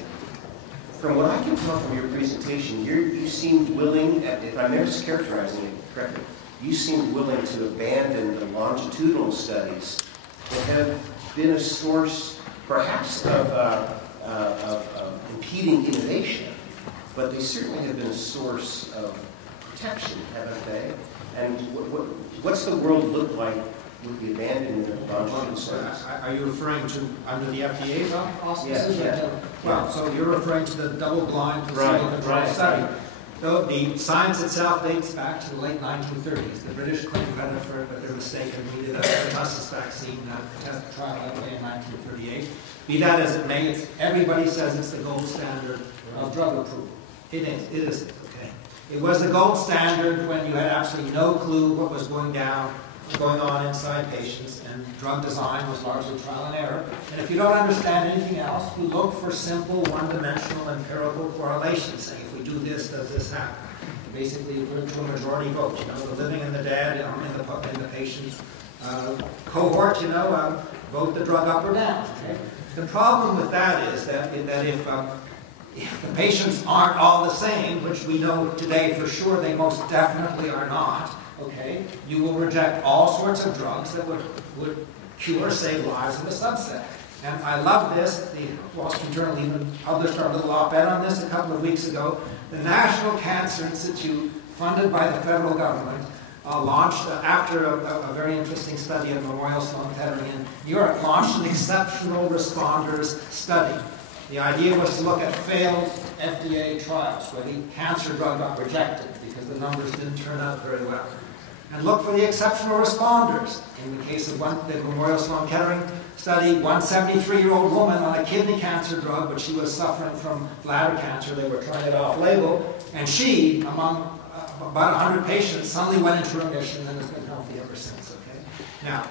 From what I can tell from your presentation, you seemed willing, if I'm mischaracterizing it correctly, you seemed willing to abandon the longitudinal studies that have been a source, perhaps, of impeding innovation, but they certainly have been a source of protection, haven't they? And what's the world look like with the abandonment of longitudinal studies? Are you referring to under the FDA's auspices? Yeah. Well, so you're referring to the double-blind placebo-controlled study. Though the science itself dates back to the late 1930s. The British claimed credit for it, but they're mistaken. We did a pertussis vaccine test trial in 1938. Be that as it may, everybody says it's the gold standard of drug approval. It is, okay? It was the gold standard when you had absolutely no clue what was going on inside patients, and drug design was largely trial and error. And if you don't understand anything else, you look for simple, one-dimensional, empirical correlations, saying if we do this, does this happen? Basically, we're to a majority vote. The living and the dead in the patient's cohort, vote the drug up or down. Okay? The problem with that is that if the patients aren't all the same, which we know today for sure they most definitely are not, okay, you will reject all sorts of drugs that would cure, save lives in a subset. And I love this. The Wall Street Journal even published our little op-ed on this a couple of weeks ago. The National Cancer Institute, funded by the federal government, launched, after a very interesting study at Memorial Sloan Kettering in Europe, launched an exceptional responders study. The idea was to look at failed FDA trials where the cancer drug got rejected because the numbers didn't turn out very well. And look for the exceptional responders. In the case of the Memorial Sloan Kettering study, one 73-year-old woman on a kidney cancer drug, but she was suffering from bladder cancer. They were trying it off-label. And she, among about 100 patients, suddenly went into remission and has been healthy ever since. Okay? Now,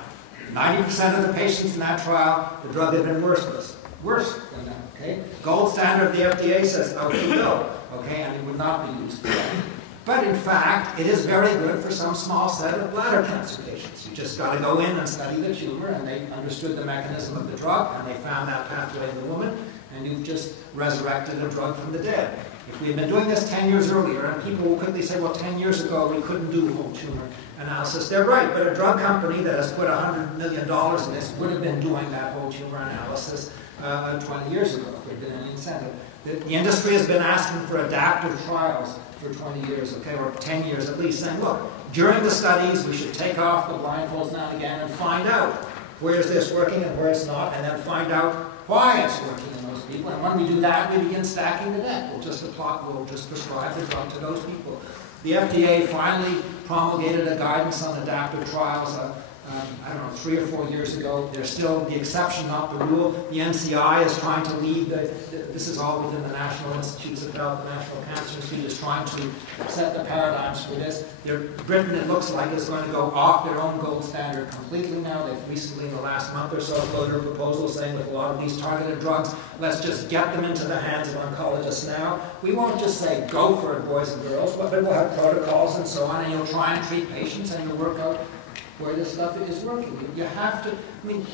90% of the patients in that trial, the drug had been worse than that. Okay? Gold standard of the FDA says, out you go. Okay? And it would not be used for that. But in fact, it is very good for some small set of bladder cancer patients. You just got to go in and study the tumor, and they understood the mechanism of the drug, and they found that pathway in the woman, and you've just resurrected a drug from the dead. If we had been doing this 10 years earlier, and people will quickly say, well, 10 years ago we couldn't do whole tumor analysis. They're right, but a drug company that has put $100 million in this would have been doing that whole tumor analysis 20 years ago if there had been any incentive. The industry has been asking for adaptive trials for 20 years, okay, or 10 years at least, saying, look, during the studies, we should take off the blindfolds now and again and find out where's this working and where it's not, and then find out why it's working in those people. And when we do that, we begin stacking the deck. We'll just prescribe the drug to those people. The FDA finally promulgated a guidance on adaptive trials, I don't know, 3 or 4 years ago. They're still the exception, not the rule. The NCI is trying to lead, this is all within the National Institutes of Health, the National Cancer Institute is trying to set the paradigms for this. Britain, it looks like, is going to go off their own gold standard completely now. They've recently, in the last month or so, floated a proposal saying with a lot of these targeted drugs, let's just get them into the hands of oncologists now. We won't just say, go for it, boys and girls, but we'll have protocols and so on, and you'll try and treat patients and you'll work out where this stuff is working. You have to, I mean,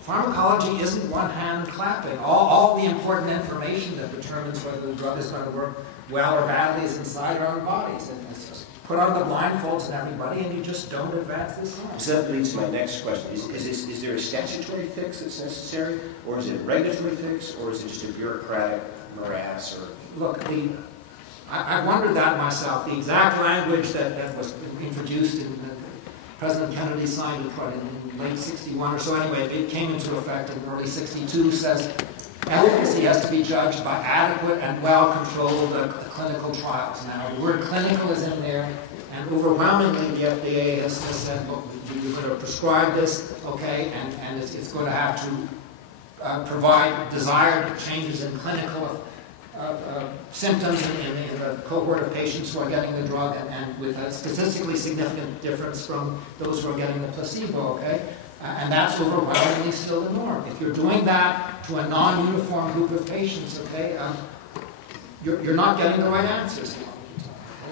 pharmacology isn't one hand clapping. All the important information that determines whether the drug is going to work well or badly is inside our own bodies. And it's just put on the blindfolds and everybody, and you just don't advance this science. So that leads to my next question. Is there a statutory fix that's necessary, or is it a regulatory fix, or is it just a bureaucratic morass? Or look, I wondered that myself. The exact language that was introduced in President Kennedy signed it in late 61 or so. Anyway, it came into effect in early 62, says efficacy has to be judged by adequate and well-controlled clinical trials. Now, the word clinical is in there, and overwhelmingly the FDA has said, look, you're going to prescribe this, okay, and it's going to have to provide desired changes in clinical symptoms in the cohort of patients who are getting the drug, and with a statistically significant difference from those who are getting the placebo, okay? And that's overwhelmingly still the norm. If you're doing that to a non-uniform group of patients, okay, you're not getting the right answers.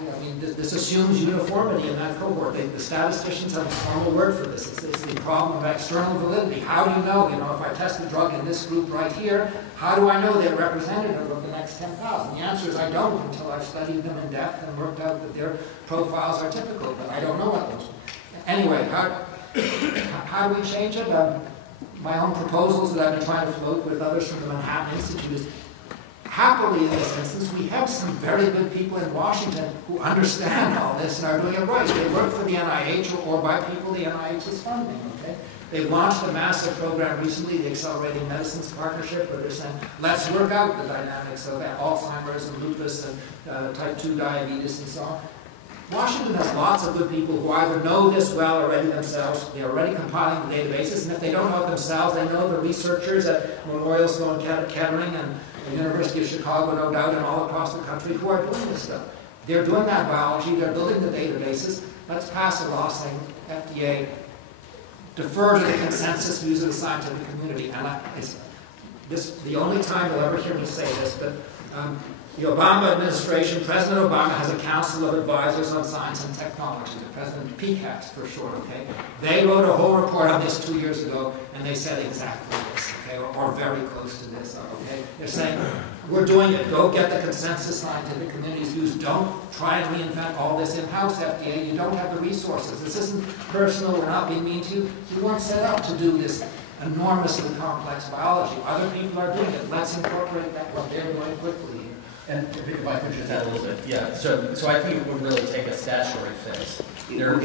I mean, this assumes uniformity in that cohort. The statisticians have a formal word for this. It's the problem of external validity. How do you know? You know, if I test the drug in this group right here, how do I know they're representative of the next 10,000? The answer is I don't until I've studied them in depth and worked out that their profiles are typical, but I don't know what those are. Anyway, how do we change it? My own proposals that I've been trying to float with others from the Manhattan Institute is, happily, in this instance, we have some very good people in Washington who understand all this and are doing it right. They work for the NIH or by people the NIH is funding, okay? They've launched a massive program recently, the Accelerating Medicines Partnership, where they're saying, let's work out the dynamics of Alzheimer's and lupus and type 2 diabetes and so on. Washington has lots of good people who either know this well already themselves, they're already compiling the databases, and if they don't know it themselves, they know the researchers at Memorial Sloan Kettering and the University of Chicago, no doubt, and all across the country who are doing this stuff. They're doing that biology, they're building the databases. Let's pass a law saying, FDA, defer to the consensus views of the scientific community. And the only time you'll ever hear me say this, but the Obama administration, President Obama has a council of advisors on science and technology, the President PCAST for short, okay? They wrote a whole report on this 2 years ago, and they said exactly this, okay, or very close to this, okay? They're saying, we're doing it. Go get the consensus scientific community's views. Don't try and reinvent all this in-house, FDA. You don't have the resources. This isn't personal. We're not being mean to you. You weren't set up to do this enormously complex biology. Other people are doing it. Let's incorporate that, what they're doing quickly. And if I could just add a little bit, yeah. So I think it would really take a statutory fix. Yeah, I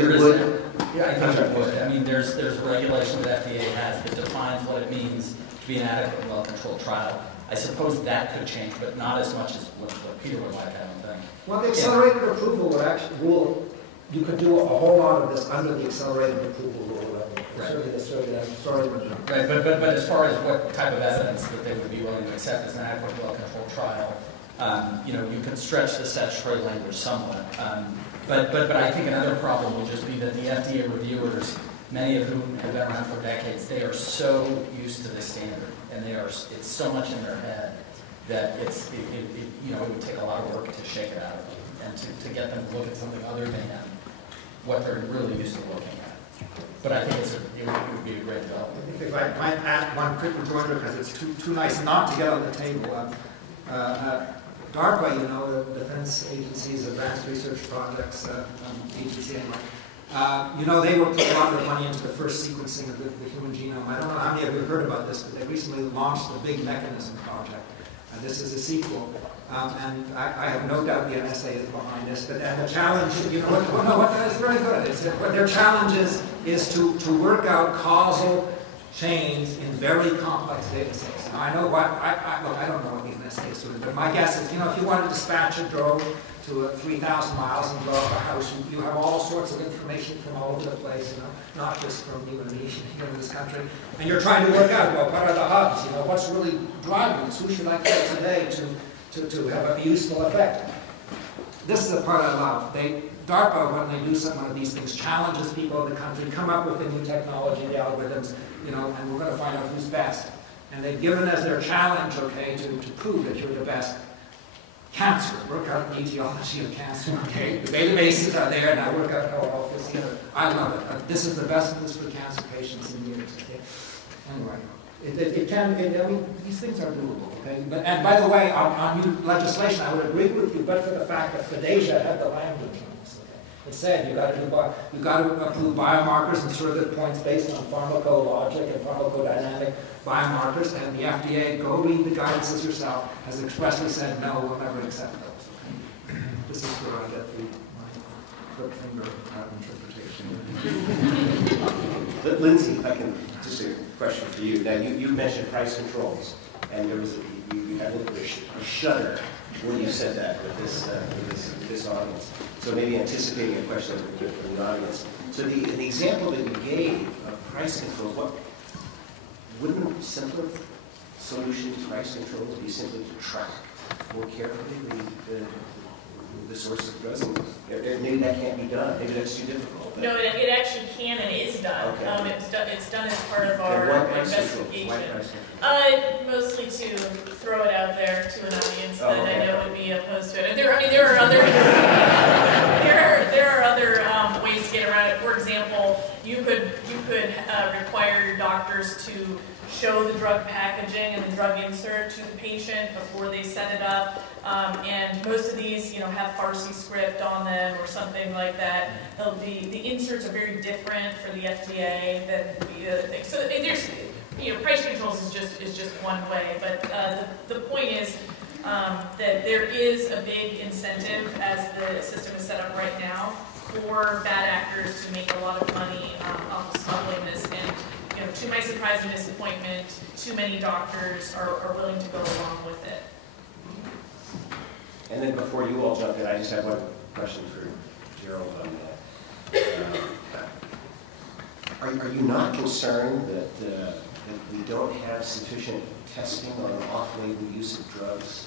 think it would. I mean, there's regulation that FDA has that defines what it means to be an adequate, well-controlled trial. I suppose that could change, but not as much as what Peter would like, I don't think. Well, the accelerated approval would actually rule. You could do a whole lot of this under the accelerated approval rule. Right. Sorry. Right, but as far as what type of evidence that they would be willing to accept as an adequate, well-controlled trial. You can stretch the statutory language somewhat. But I think another problem would just be that the FDA reviewers, many of whom have been around for decades, they are so used to this standard, and it's so much in their head that it would take a lot of work to shake it out of them and to get them to look at something other than what they're really used to looking at. But I think it would be a great development. If I might add one quick rejoinder, because it's too nice not to get on the table. DARPA, the Defense Agency's Advanced Research Projects agency, they were putting a lot of money into the first sequencing of the human genome. I don't know how many of you have heard about this, but they recently launched the Big Mechanism Project. This is a sequel. And I have no doubt the NSA is behind this. But and the challenge, you know, it's very good. What their challenge is to work out causal chains in very complex data sets. Now, I know what, look, I don't know what the NSA is doing, but my guess is, you know, if you want to dispatch a drone to 3,000 miles and blow up a house, you have all sorts of information from all over the place, you know, not just from you and me here in this country. And you're trying to work out, well, what are the hubs? You know, what's really driving this? Who should I call today to have a useful effect? This is the part I love. DARPA, when they do one of these things, challenges people in the country, come up with the new technology, the algorithms, you know, and we're going to find out who's best. And they've given as their challenge, okay, to prove that you're the best. Cancer, work out the etiology of cancer, okay? The databases are there, now work out how it all fits together. I love it. This is the best news for cancer patients in years, okay? Anyway, I mean, these things are doable, okay? And by the way, on new legislation, I would agree with you, but for the fact that FDASIA had the language on this, okay? It said you've got to approve biomarkers and surrogate points based on pharmacologic and pharmacodynamic biomarkers, and the FDA, go read the guidances yourself, has expressly said, no, we'll never accept those. Okay? This is where I get my flip finger interpretation. Lindsay, if I can, just a question for you. Now, you mentioned price controls, and there was you had a little bit of a shudder when you said that with this audience. So maybe anticipating a question from the audience. So the example that you gave of price controls, wouldn't simpler solution to price controls be simply to track more carefully the sources of drugs? Maybe that can't be done. Maybe that's too difficult. No, it actually can and is done. Okay. It's done as part of our investigation. Mostly to throw it out there to an audience that I know would be opposed to it. And there are other there are other ways to get around it. For example, you could require your doctors to show the drug packaging and the drug insert to the patient before they set it up. And most of these, you know, have Farsi script on them or something like that. The inserts are very different for the FDA than the other things. So there's, you know, price controls is just one way. But the point is that there is a big incentive as the system is set up right now for bad actors to make a lot of money off of smuggling this. And you know, to my surprise and disappointment, too many doctors are willing to go along with it. And then before you all jump in, I just have one question for Gerald on that. Are you not concerned that we don't have sufficient testing on off-label use of drugs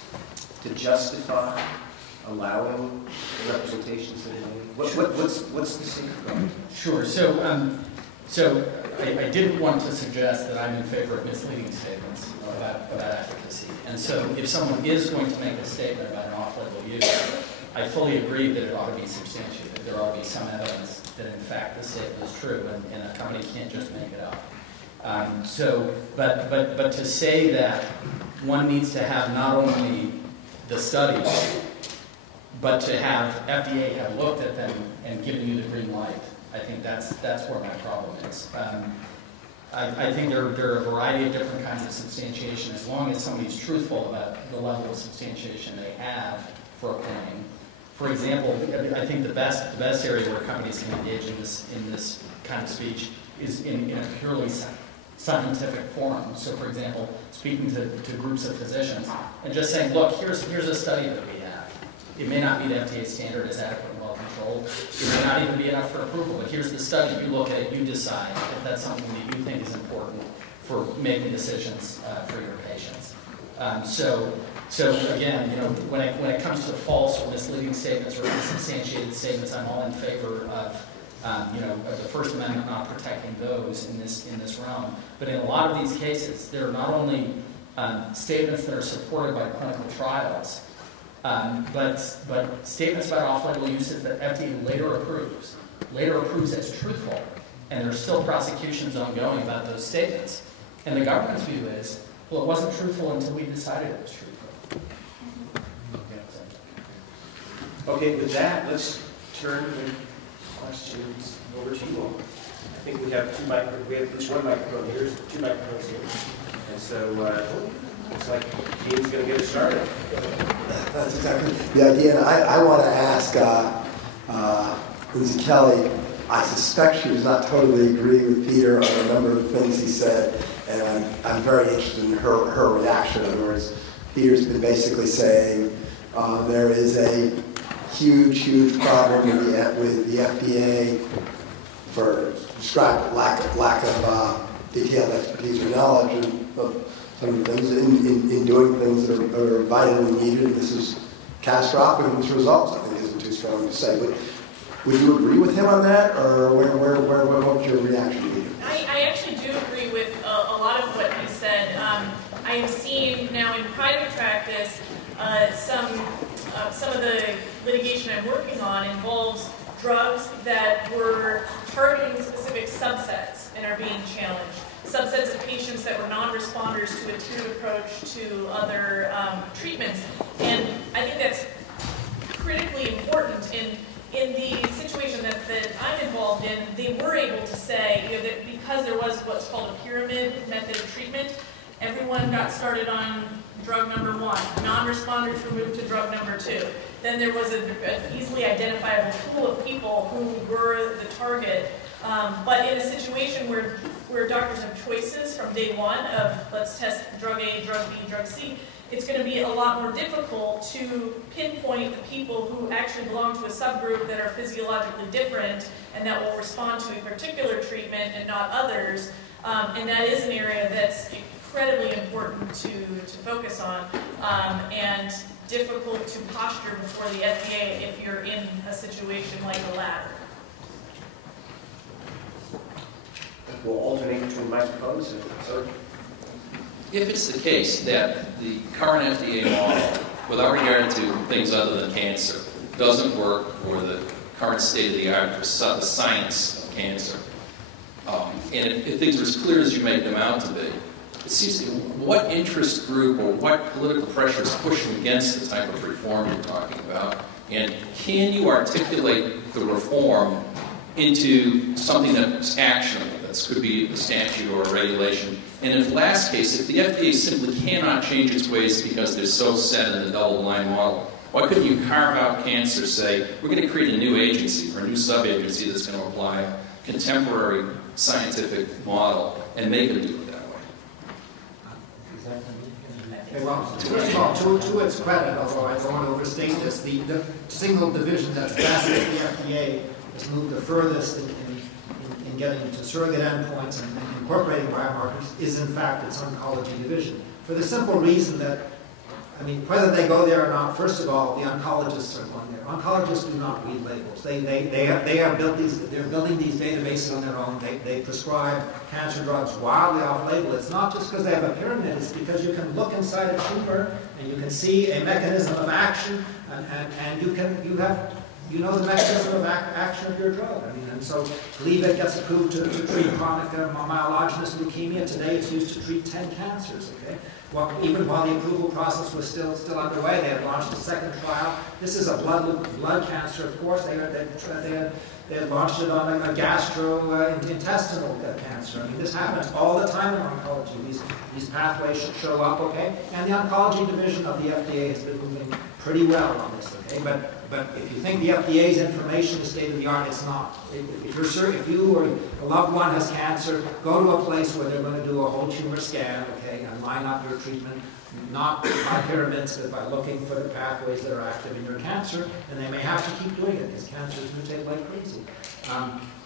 to justify allowing the representations that are made? What's the safeguard? Sure. So I didn't want to suggest that I'm in favor of misleading statements about efficacy. And so if someone is going to make a statement about an off-label use, I fully agree that it ought to be substantiated. There ought to be some evidence that in fact the statement is true, and a company can't just make it up. But to say that one needs to have not only the studies, but to have FDA have looked at them and given you the green light, I think that's where my problem is. I think there are a variety of different kinds of substantiation, as long as somebody's truthful about the level of substantiation they have for a claim. For example, I think the best area where companies can engage in this kind of speech is in a purely scientific forum. So, for example, speaking to groups of physicians and just saying, look, here's a study that we have. It may not meet FDA standard as adequate and well controlled. It may not even be enough for approval, but here's the study. You look at it, you decide if that's something that you think is important for making decisions for your patients. So again, you know, when it comes to false or misleading statements or unsubstantiated statements, I'm all in favor of of the First Amendment not protecting those in this realm. But in a lot of these cases, there are not only statements that are supported by clinical trials, but statements about off-label uses that FDA later approves as truthful, and there's still prosecutions ongoing about those statements. And the government's view is, well, it wasn't truthful until we decided it was truthful. Okay, with that, let's turn the questions over to you all. I think we have at least one microphone here, two microphones here. And so, Looks like Dean's going to get us started. That's exactly the idea. And I want to ask Lindsay Kelly, I suspect she does not totally agree with Peter on a number of things he said, and I'm very interested in her reaction. In other words, Peter's been basically saying there is a huge problem with the FDA for described lack of detailed expertise or knowledge of some of the things in doing things that are vitally needed, and this is catastrophic in its results. I think isn't too strong to say. But would you agree with him on that, or what would your reaction be? I actually do agree with a lot of what he said. I have seen now in private practice some of the litigation I'm working on involves drugs that were targeting specific subsets and are being challenged. Subsets of patients that were non-responders to a tiered approach to other treatments. And I think that's critically important. In the situation that I'm involved in, they were able to say, that because there was what's called a pyramid method of treatment, everyone got started on drug number 1. Non-responders were moved to drug number 2. Then there was an easily identifiable pool of people who were the target. But in a situation where doctors have choices from day one of let's test drug A, drug B, drug C, it's going to be a lot more difficult to pinpoint the people who actually belong to a subgroup that are physiologically different and that will respond to a particular treatment and not others. And that is an area that's incredibly important to focus on and difficult to posture before the FDA if you're in a situation like the latter. We'll alternate between microphones. Sir? If it's the case that the current FDA model, without regard to things other than cancer, doesn't work for the current state of the art for the science of cancer, and if things are as clear as you make them out to be, it seems to me, what interest group or what political pressure is pushing against the type of reform you're talking about? And can you articulate the reform into something that's actionable? That could be a statute or a regulation. And in the last case, if the FDA simply cannot change its ways because they're so set in the double-blind model, why couldn't you carve out cancer, say, we're going to create a new agency or a new sub-agency that's going to apply a contemporary scientific model and make them do it that way? Well, first of all, to its credit, although I don't want to overstate this, the single division that's best at the FDA has moved the furthest in getting to surrogate endpoints and incorporating biomarkers is, in fact, its oncology division. For the simple reason that, I mean, whether they go there or not, first of all, the oncologists are going there. Oncologists do not read labels. They're building these databases on their own. They prescribe cancer drugs wildly off-label. It's not just because they have a pyramid. It's because you can look inside a tumor and you can see a mechanism of action, and you know the mechanism of action of your drug. I mean, and so Gleevec gets approved to treat chronic myelogenous leukemia. Today it's used to treat 10 cancers, okay? Well, even while the approval process was still underway, they had launched a second trial. This is a blood cancer, of course. They had launched it on a gastrointestinal cancer. I mean, this happens all the time in oncology. These pathways should show up, okay? And the oncology division of the FDA has been moving pretty well on this, okay? But if you think the FDA's information is state of the art, it's not. If you or a loved one has cancer, go to a place where they're going to do a whole tumor scan, okay, and line up your treatment, not by pyramids, but by looking for the pathways that are active in your cancer, and they may have to keep doing it because cancers mutate like crazy.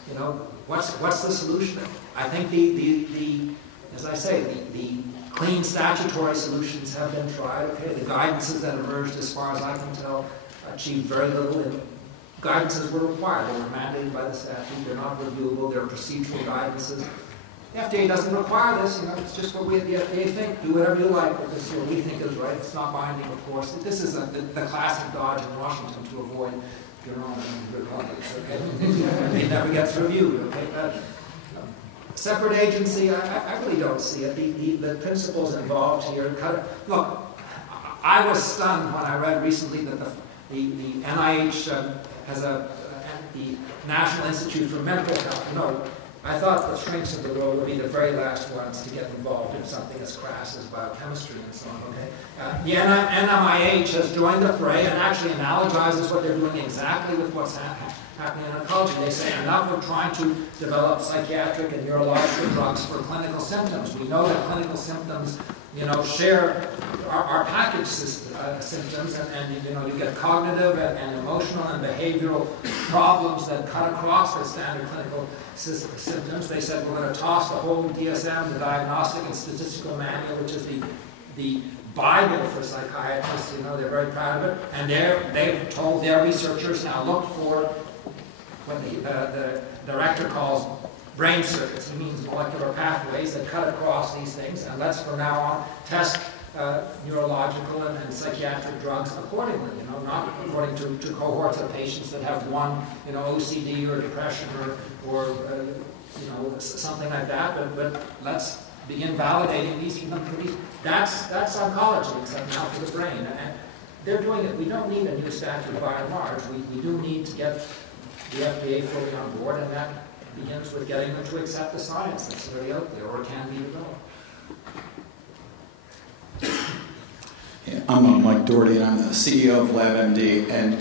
You know, what's the solution? I think as I say, the clean statutory solutions have been tried, okay? The guidances that emerged, as far as I can tell, achieved very little, and guidances were required. They were mandated by the statute. They're not reviewable. They're procedural guidances. The FDA doesn't require this. You know, it's just what we at the FDA think. Do whatever you like, but this is what we think is right. It's not binding, of course. This is the classic dodge in Washington to avoid your own Republics. Okay, it never gets reviewed. Okay, separate agency. I really don't see it. The principles involved here. Look, I was stunned when I read recently that the NIH has the National Institute for Mental Health. No, I thought the shrinks of the world would be the very last ones to get involved in something as crass as biochemistry and so on, okay? The NIMH has joined the fray and actually analogizes what they're doing exactly with what's happening in oncology. They say enough of trying to develop psychiatric and neurological drugs for clinical symptoms. We know that clinical symptoms, share our package symptoms, and you get cognitive and emotional and behavioral problems that cut across the standard clinical symptoms. They said we're going to toss the whole DSM, the Diagnostic and Statistical Manual, which is the Bible for psychiatrists. They're very proud of it, and they've told their researchers now look for what the director calls brain circuits. He means molecular pathways that cut across these things, and let's from now on test neurological and psychiatric drugs accordingly, not according to cohorts of patients that have one, OCD or depression or something like that, but let's begin validating these for these. That's oncology, except now for the brain. And they're doing it. We don't need a new statute by and large. We do need to get the FDA fully on board, and that begins with getting them to accept the science that's already out there or can be developed. Yeah, I'm Mike Doherty, and I'm the CEO of LabMD, and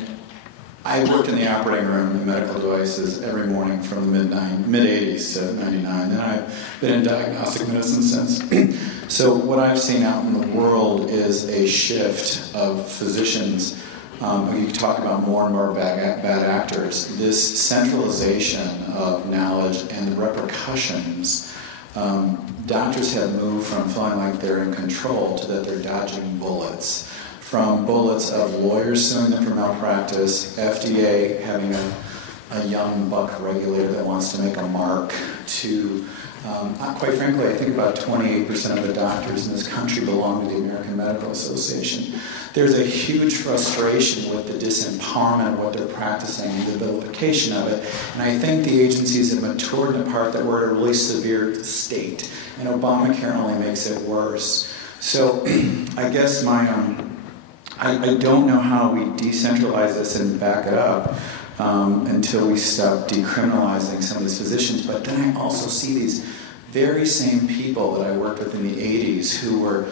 I worked in the operating room in medical devices every morning from the mid-80s to 99, and I've been in diagnostic medicine since. So what I've seen out in the world is a shift of physicians. You can talk about more and more bad actors. This centralization of knowledge and the repercussions. Doctors have moved from feeling like they're in control to that they're dodging bullets. From bullets of lawyers suing them for malpractice, FDA having a young buck regulator that wants to make a mark, to, quite frankly, I think about 28% of the doctors in this country belong to the American Medical Association. There's a huge frustration with the disempowerment of what they're practicing and the vilification of it. And I think the agencies have matured in a part that we're in a really severe state. And Obamacare only makes it worse. So I guess I don't know how we decentralize this and back it up until we stop decriminalizing some of these physicians. But then I also see these very same people that I worked with in the 80s who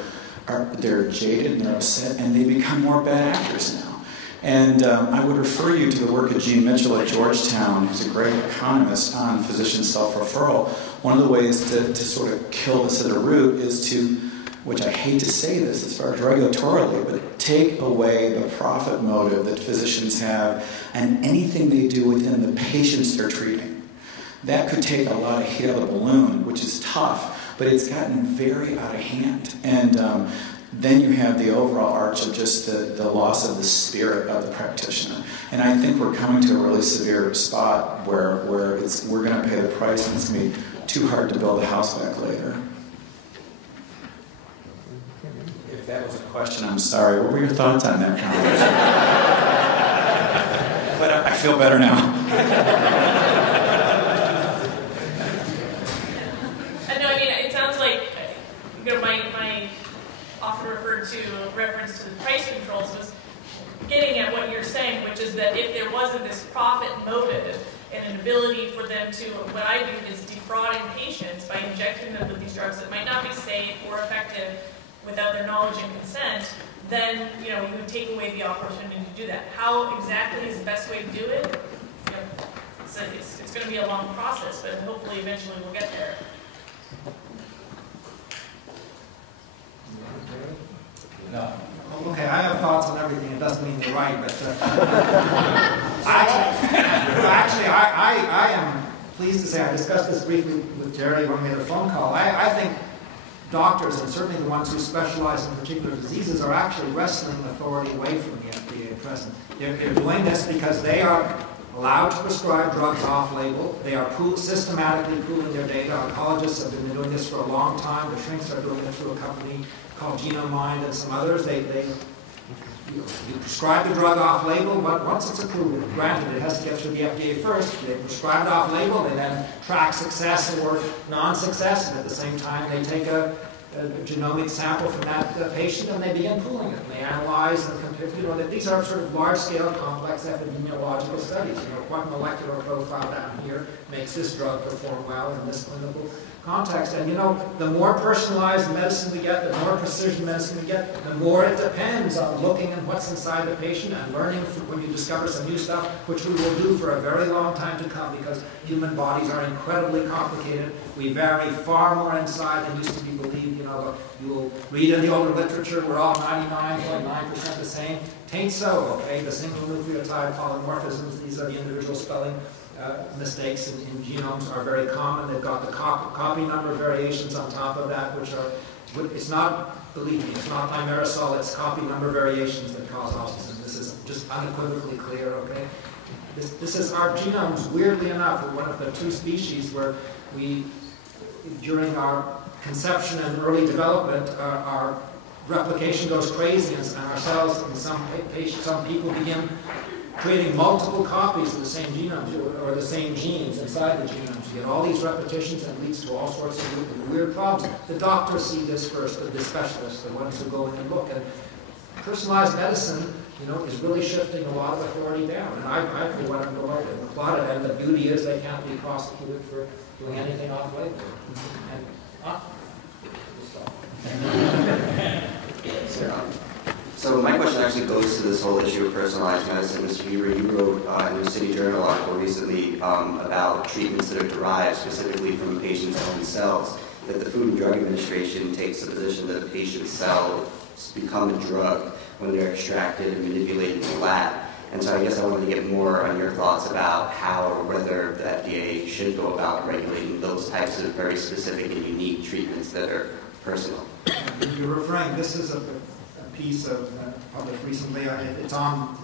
they're jaded and they're upset, and they become more bad actors now. And I would refer you to the work of Gene Mitchell at Georgetown, who's a great economist on physician self-referral. One of the ways to sort of kill this at the root is to, which I hate to say this as far as regulatorily, but take away the profit motive that physicians have and anything they do within the patients they're treating. That could take a lot of heat out of the balloon, which is tough, but it's gotten very out of hand. And then you have the overall arch of just the loss of the spirit of the practitioner. And I think we're coming to a really severe spot where we're going to pay the price, and it's going to be too hard to build a house back later. If that was a question, I'm sorry. What were your thoughts on that conversation? But I feel better now. My often referred to reference to the price controls was getting at what you're saying, which is that if there wasn't this profit motive and an ability for them to, what I do is defrauding patients by injecting them with these drugs that might not be safe or effective without their knowledge and consent, then you would take away the opportunity to do that. How exactly is the best way to do it? It's going to be a long process, but hopefully eventually we'll get there. No. Okay, I have thoughts on everything. It doesn't mean they're right, but I am pleased to say I discussed this briefly with Jerry when we had a phone call. I think doctors, and certainly the ones who specialize in particular diseases, are actually wresting authority away from the FDA at present. They're doing this because they are allowed to prescribe drugs off-label. They are systematically pooling their data. Oncologists have been doing this for a long time. The shrinks are doing it through a company called Genomics and some others. You prescribe the drug off-label, but once it's approved, granted it has to get through the FDA first, they prescribe it off-label, they then track success or non-success, and at the same time they take a genomic sample from that patient and they begin pooling it. They analyze and compare You know, that these are sort of large-scale, complex epidemiological studies. You know, what molecular profile down here makes this drug perform well in this clinical context. And you know, the more personalized medicine we get, the more precision medicine we get, the more it depends on looking at what's inside the patient and learning when you discover some new stuff, which we will do for a very long time to come, because human bodies are incredibly complicated. We vary far more inside than used to be believed. You know, you will read in the older literature, we're all 99.9% the same. Tain't so, okay? The single nucleotide polymorphisms, these are the individual spelling mistakes in genomes, are very common. They've got the copy number variations on top of that, which are, it's not, believe me, it's not thimerosal, it's copy number variations that cause autism. This is just unequivocally clear, okay? This is our genomes, weirdly enough, we're one of the two species where we, during our conception and early development, our replication goes crazy, and our cells in some patients, some people begin creating multiple copies of the same genome or the same genes inside the genomes. You get all these repetitions, and it leads to all sorts of weird problems. The doctors see this first, but the specialists, the ones who go in and look. And personalized medicine, you know, is really shifting a lot of authority down. And I for one, am delighted. A lot of them, the beauty is they can't be prosecuted for doing anything off-label. So my question actually goes to this whole issue of personalized medicine. Mr. Huber, you wrote in your City Journal article recently about treatments that are derived specifically from a patient's own cells, that the Food and Drug Administration takes the position that a patient's cells become a drug when they're extracted and manipulated in the lab. And so I guess I wanted to get more on your thoughts about how or whether the FDA should go about regulating those types of very specific and unique treatments that are personal. You're referring, this is a piece of published recently. It's on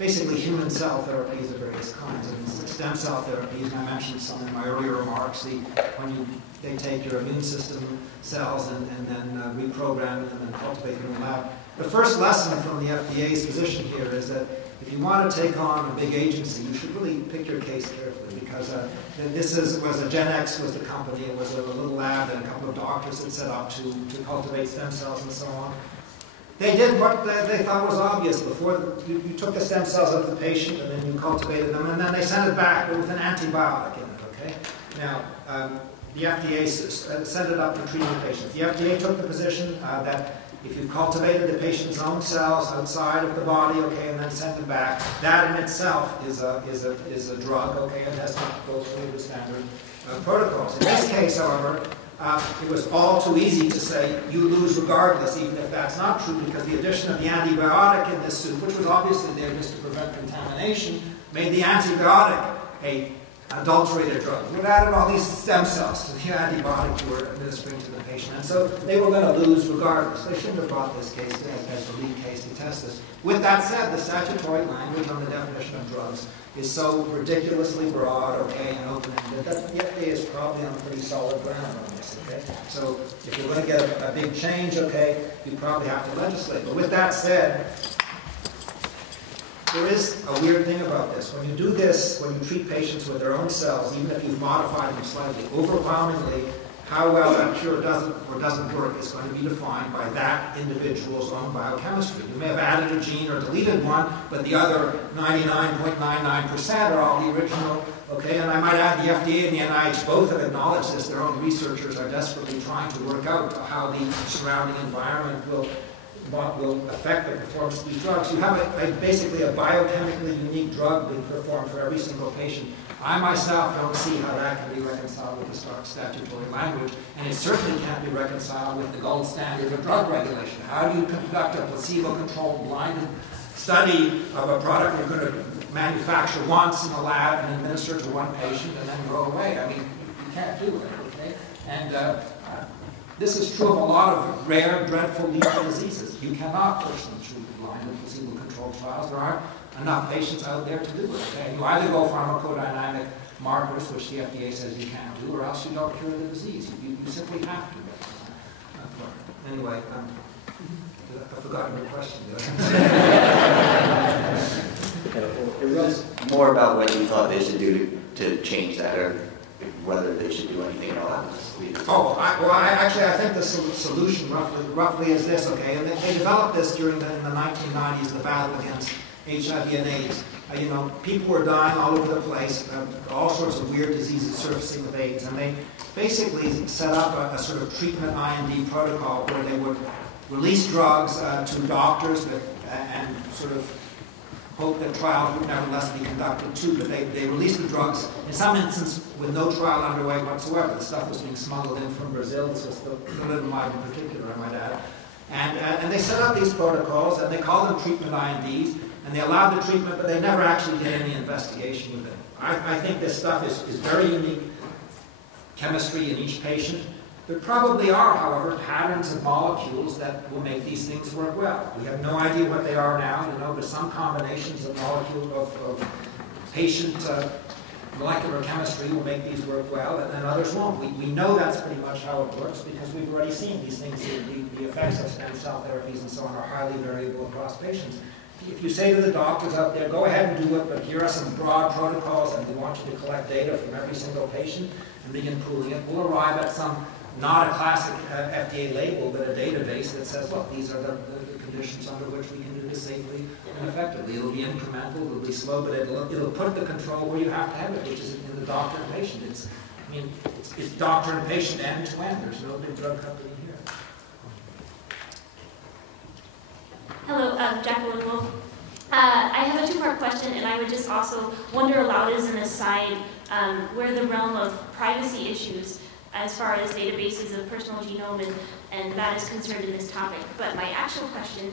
basically human cell therapies of various kinds. And stem cell therapies, and I mentioned some in my earlier remarks. They take your immune system cells and then reprogram them and cultivate them in the lab. The first lesson from the FDA's position here is that if you want to take on a big agency, you should really pick your case carefully, because GenX was the company. It was a little lab that a couple of doctors had set up to cultivate stem cells and so on. They did what they thought was obvious. Before you took the stem cells of the patient and then you cultivated them, and then they sent it back with an antibiotic in it, okay? Now, the FDA sent it up to treating patients. The FDA took the position that if you cultivated the patient's own cells outside of the body, okay, and then sent them back, that in itself is a drug, okay, and has to go through the standard protocols. In this case, however, it was all too easy to say you lose regardless, even if that's not true, because the addition of the antibiotic in this soup, which was obviously there just to prevent contamination, made the antibiotic an adulterated drug. It added all these stem cells to the antibiotic you were administering to the patient, and so they were going to lose regardless. They shouldn't have brought this case as the lead case to test this. With that said, the statutory language on the definition of drugs is so ridiculously broad, okay, and open-ended that the FDA is probably on pretty solid ground on this, okay? So if you're going to get a big change, okay, you probably have to legislate. But with that said, there is a weird thing about this. When you do this, when you treat patients with their own cells, even if you've modified them slightly, overwhelmingly, how well that cure doesn't or doesn't work is going to be defined by that individual's own biochemistry. You may have added a gene or deleted one, but the other 99.99% are all the original, okay? And I might add the FDA and the NIH both have acknowledged this. Their own researchers are desperately trying to work out how the surrounding environment will affect the performance of these drugs. You have basically a biochemically unique drug being performed for every single patient. I myself don't see how that can be reconciled with the statutory language, and it certainly can't be reconciled with the gold standard of drug regulation. How do you conduct a placebo-controlled blinded study of a product you're going to manufacture once in a lab and administer to one patient and then go away? I mean, you can't do it, okay? And this is true of a lot of rare, dreadful, lethal diseases. You cannot push them through blinded placebo-controlled trials. There aren't enough patients out there to do it. Okay? You either go pharmacodynamic markers, which the FDA says you can't do, or else you don't cure the disease. You simply have to. Anyway, I forgot your question. It was more about what you thought they should do to change that, or whether they should do anything at all. I think the solution roughly is this, okay? And they developed this in the 1990s, the battle against HIV and AIDS. People were dying all over the place, all sorts of weird diseases surfacing with AIDS, and they basically set up a sort of treatment IND protocol where they would release drugs to doctors and sort of hope that trials would nevertheless be conducted too, but they released the drugs, in some instances with no trial underway whatsoever. The stuff was being smuggled in from Brazil, this was the thalidomide in particular, I might add. And they set up these protocols, and they called them treatment INDs, and they allowed the treatment, but they never actually did any investigation with it. I think this stuff is very unique chemistry in each patient. There probably are, however, patterns of molecules that will make these things work well. We have no idea what they are now, but some combinations of molecules of patient molecular chemistry will make these work well, and others won't. We know that's pretty much how it works because we've already seen these things. The effects of stem cell therapies and so on are highly variable across patients. If you say to the doctors out there, go ahead and do it, but here are some broad protocols, and we want you to collect data from every single patient and begin pooling it, we'll arrive at some, not a classic FDA label, but a database that says, look, these are the conditions under which we can do this safely and effectively. It'll be incremental, it'll be slow, but it'll put the control where you have to have it, which is in the doctor and patient. It's doctor and patient end to end. There's no big drug company here. Hello, Jacqueline Wolf. I have a two-part question, and I would just also wonder aloud as an aside where the realm of privacy issues as far as databases of personal genome and that is concerned in this topic. But my actual question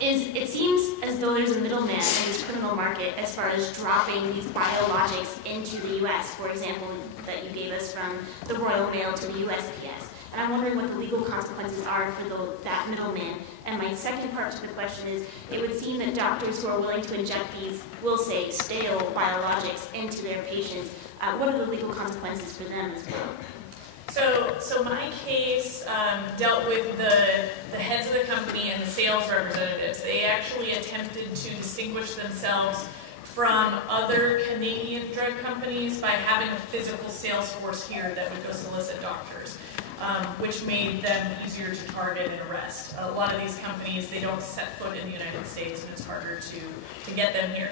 is, it seems as though there's a middleman in this criminal market as far as dropping these biologics into the U.S., for example, that you gave us from the Royal Mail to the USPS. And I'm wondering what the legal consequences are for that middleman. And my second part to the question is, it would seem that doctors who are willing to inject these, we'll say, stale biologics into their patients. What are the legal consequences for them as well? So my case dealt with the heads of the company and the sales representatives. They actually attempted to distinguish themselves from other Canadian drug companies by having a physical sales force here that would go solicit doctors, which made them easier to target and arrest. A lot of these companies, they don't set foot in the United States, and it's harder to get them here.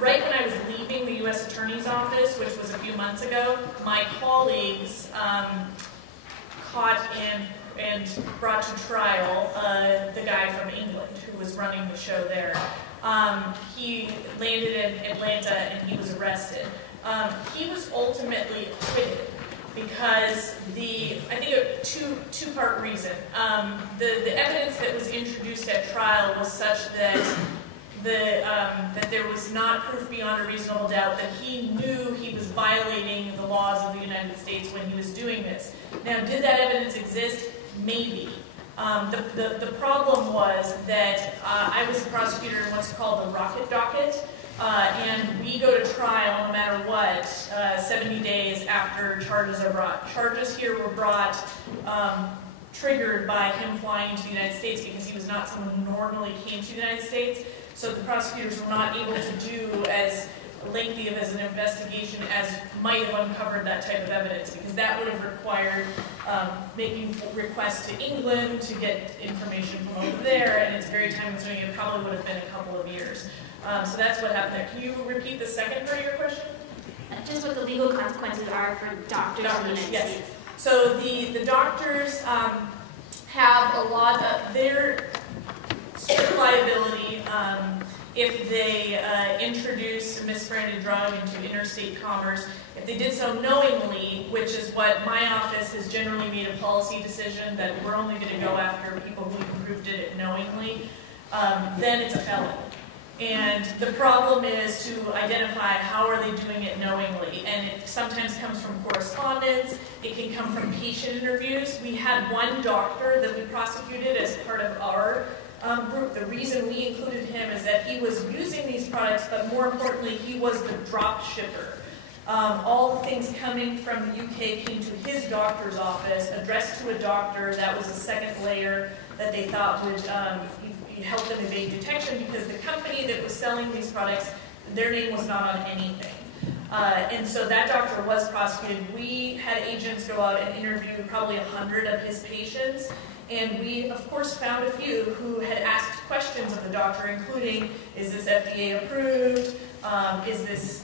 Right when I was leaving the U.S. Attorney's Office, which was a few months ago, my colleagues caught and brought to trial the guy from England who was running the show there. He landed in Atlanta and he was arrested. He was ultimately acquitted because I think a two-part reason. The evidence that was introduced at trial was such that that there was not proof beyond a reasonable doubt that he knew he was violating the laws of the United States when he was doing this. Now, did that evidence exist? Maybe. The problem was that I was a prosecutor in what's called the rocket docket, and we go to trial no matter what 70 days after charges are brought. Charges here were brought triggered by him flying to the United States because he was not someone who normally came to the United States, so the prosecutors were not able to do as lengthy of as an investigation as might have uncovered that type of evidence, because that would have required making requests to England to get information from over there, and it's very time-consuming. It probably would have been a couple of years. So that's what happened there. Can you repeat the second part of your question? Just what the legal consequences are for doctors in the United States. So the doctors have a lot of their strict liability if they introduce a misbranded drug into interstate commerce. If they did so knowingly, which is what my office has generally made a policy decision that we're only going to go after people who can prove did it knowingly, then it's a felony. And the problem is to identify how are they doing it knowingly. And it sometimes comes from correspondence. It can come from patient interviews. We had one doctor that we prosecuted as part of our group. The reason we included him is that he was using these products, but more importantly, he was the drop shipper. All the things coming from the UK came to his doctor's office, addressed to a doctor. That was a second layer that they thought would help them evade detection, because the company that was selling these products, their name was not on anything. And so that doctor was prosecuted. We had agents go out and interview probably 100 of his patients. And we, of course, found a few who had asked questions of the doctor, including, is this FDA approved? Is this,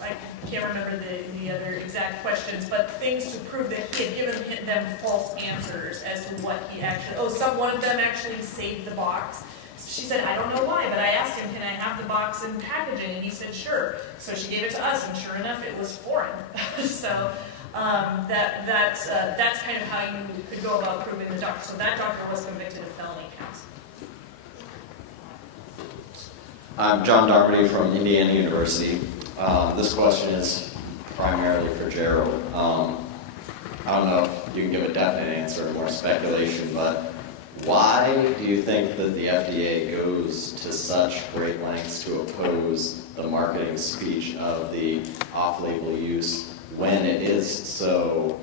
I can't remember the other exact questions, but things to prove that he had given them false answers as to what he actually, one of them actually saved the box. She said, I don't know why, but I asked him, can I have the box and packaging? And he said, sure. So she gave it to us, and sure enough, it was foreign. So that's kind of how you could go about proving the doctor. So that doctor was convicted of felony counts. I'm John Darmody from Indiana University. This question is primarily for Gerald. I don't know if you can give a definite answer or more speculation, but why do you think that the FDA goes to such great lengths to oppose the marketing speech of the off-label use when it is so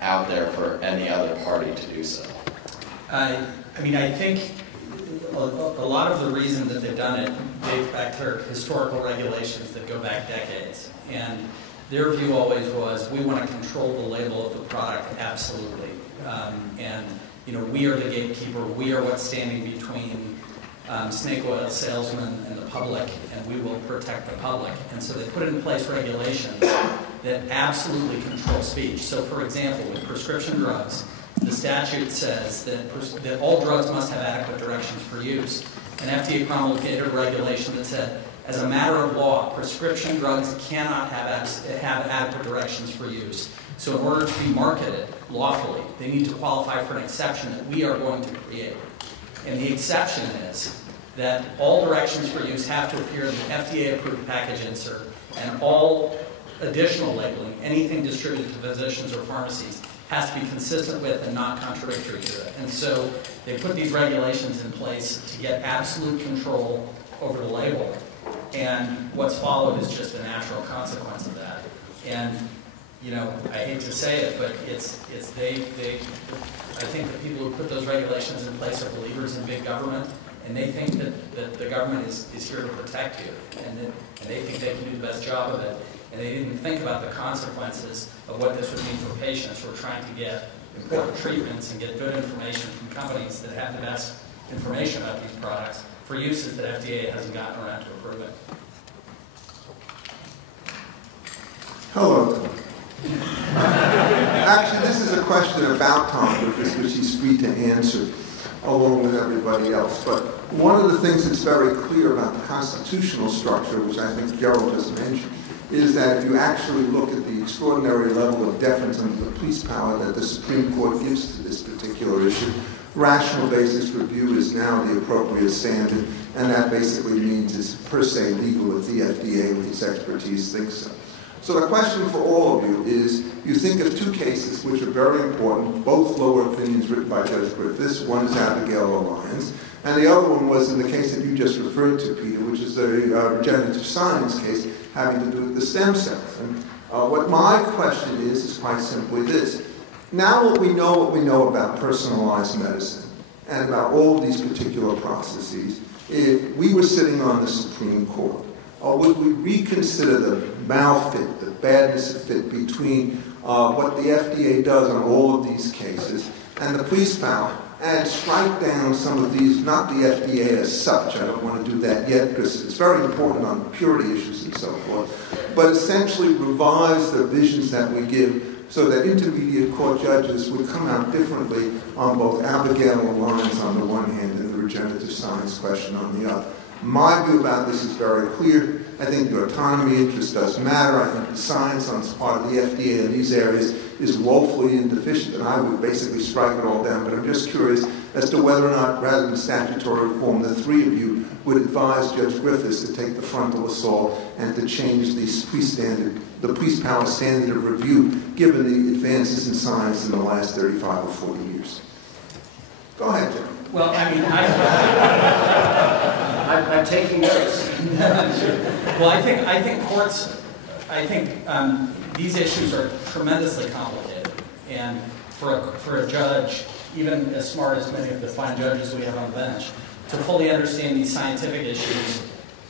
out there for any other party to do so? I think a lot of the reason that they've done it dates back to their historical regulations that go back decades. And their view always was, we want to control the label of the product, absolutely. We are the gatekeeper. We are what's standing between snake oil salesmen and the public, and we will protect the public. And so they put in place regulations that absolutely control speech. So, for example, with prescription drugs, the statute says that all drugs must have adequate directions for use. And FDA promulgated a regulation that said, as a matter of law, prescription drugs cannot have adequate directions for use. So in order to be marketed lawfully, they need to qualify for an exception that we are going to create. And the exception is that all directions for use have to appear in the FDA-approved package insert, and all additional labeling, anything distributed to physicians or pharmacies, has to be consistent with and not contradictory to it. And so they put these regulations in place to get absolute control over the label. And what's followed is just a natural consequence of that. And I hate to say it, but I think the people who put those regulations in place are believers in big government, and they think that the government is here to protect you, and they think they can do the best job of it, and they didn't think about the consequences of what this would mean for patients who are trying to get important treatments and get good information from companies that have the best information about these products for uses that FDA hasn't gotten around to approving. Hello. Actually, this is a question about Tom Griffiths, which he's free to answer along with everybody else. But one of the things that's very clear about the constitutional structure, which I think Gerald just mentioned, is that if you actually look at the extraordinary level of deference under the police power that the Supreme Court gives to this particular issue, rational basis review is now the appropriate standard, and that basically means it's per se legal if the FDA with its expertise thinks so. So the question for all of you is, you think of two cases which are very important, both lower opinions written by Judge Griffiths. One is Abigail Alliance, and the other one was in the case that you just referred to, Peter, which is the regenerative science case having to do with the stem cells. And what my question is quite simply this. Now what we know about personalized medicine and about all of these particular processes, if we were sitting on the Supreme Court, would we reconsider the malfit, the badness of fit between what the FDA does on all of these cases and the police power, and strike down some of these, not the FDA as such, I don't want to do that yet because it's very important on purity issues and so forth, but essentially revise the visions that we give so that intermediate court judges would come out differently on both Abigail Alliance on the one hand and the regenerative science question on the other. My view about this is very clear. I think the autonomy interest does matter. I think the science on the part of the FDA in these areas is woefully insufficient, and I would basically strike it all down. But I'm just curious as to whether or not, rather than statutory reform, the three of you would advise Judge Griffiths to take the frontal assault and to change the police power standard of review, given the advances in science in the last 35 or 40 years. Go ahead, Jim. Well, I'm taking notes. Well, I think courts, these issues are tremendously complicated, and for a judge, even as smart as many of the fine judges we have on the bench, to fully understand these scientific issues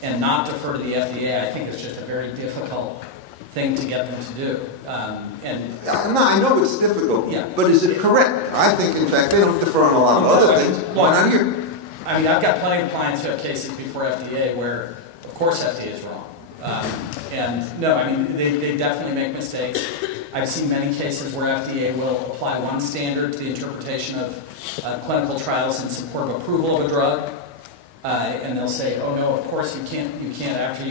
and not defer to the FDA, I think is just a very difficult thing to get them to do. No, I know it's difficult, yeah. But is it correct? I think, in fact, they don't defer on a lot of other things. Why not here? I mean, I've got plenty of clients who have cases before FDA where, of course, FDA is wrong. And no, I mean, they definitely make mistakes. I've seen many cases where FDA will apply one standard to the interpretation of clinical trials in support of approval of a drug, and they'll say, "Oh no, of course you can't after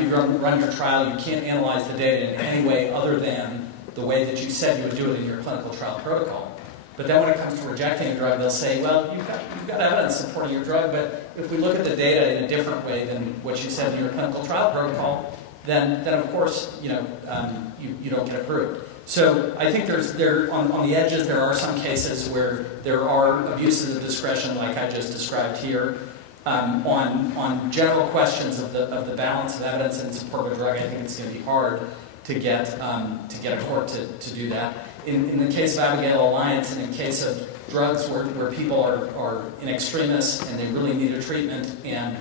you've run your trial, you can't analyze the data in any way other than the way that you said you would do it in your clinical trial protocol." But then when it comes to rejecting a drug, they'll say, "Well, you've got evidence supporting your drug, but if we look at the data in a different way than what you said in your clinical trial protocol, then of course you don't get approved." So I think on the edges there are some cases where there are abuses of discretion, like I just described here. On general questions of the balance of evidence in support of a drug, I think it's going to be hard to get a court to do that. In the case of Abigail Alliance, and in case of drugs where people are in extremis and they really need a treatment, and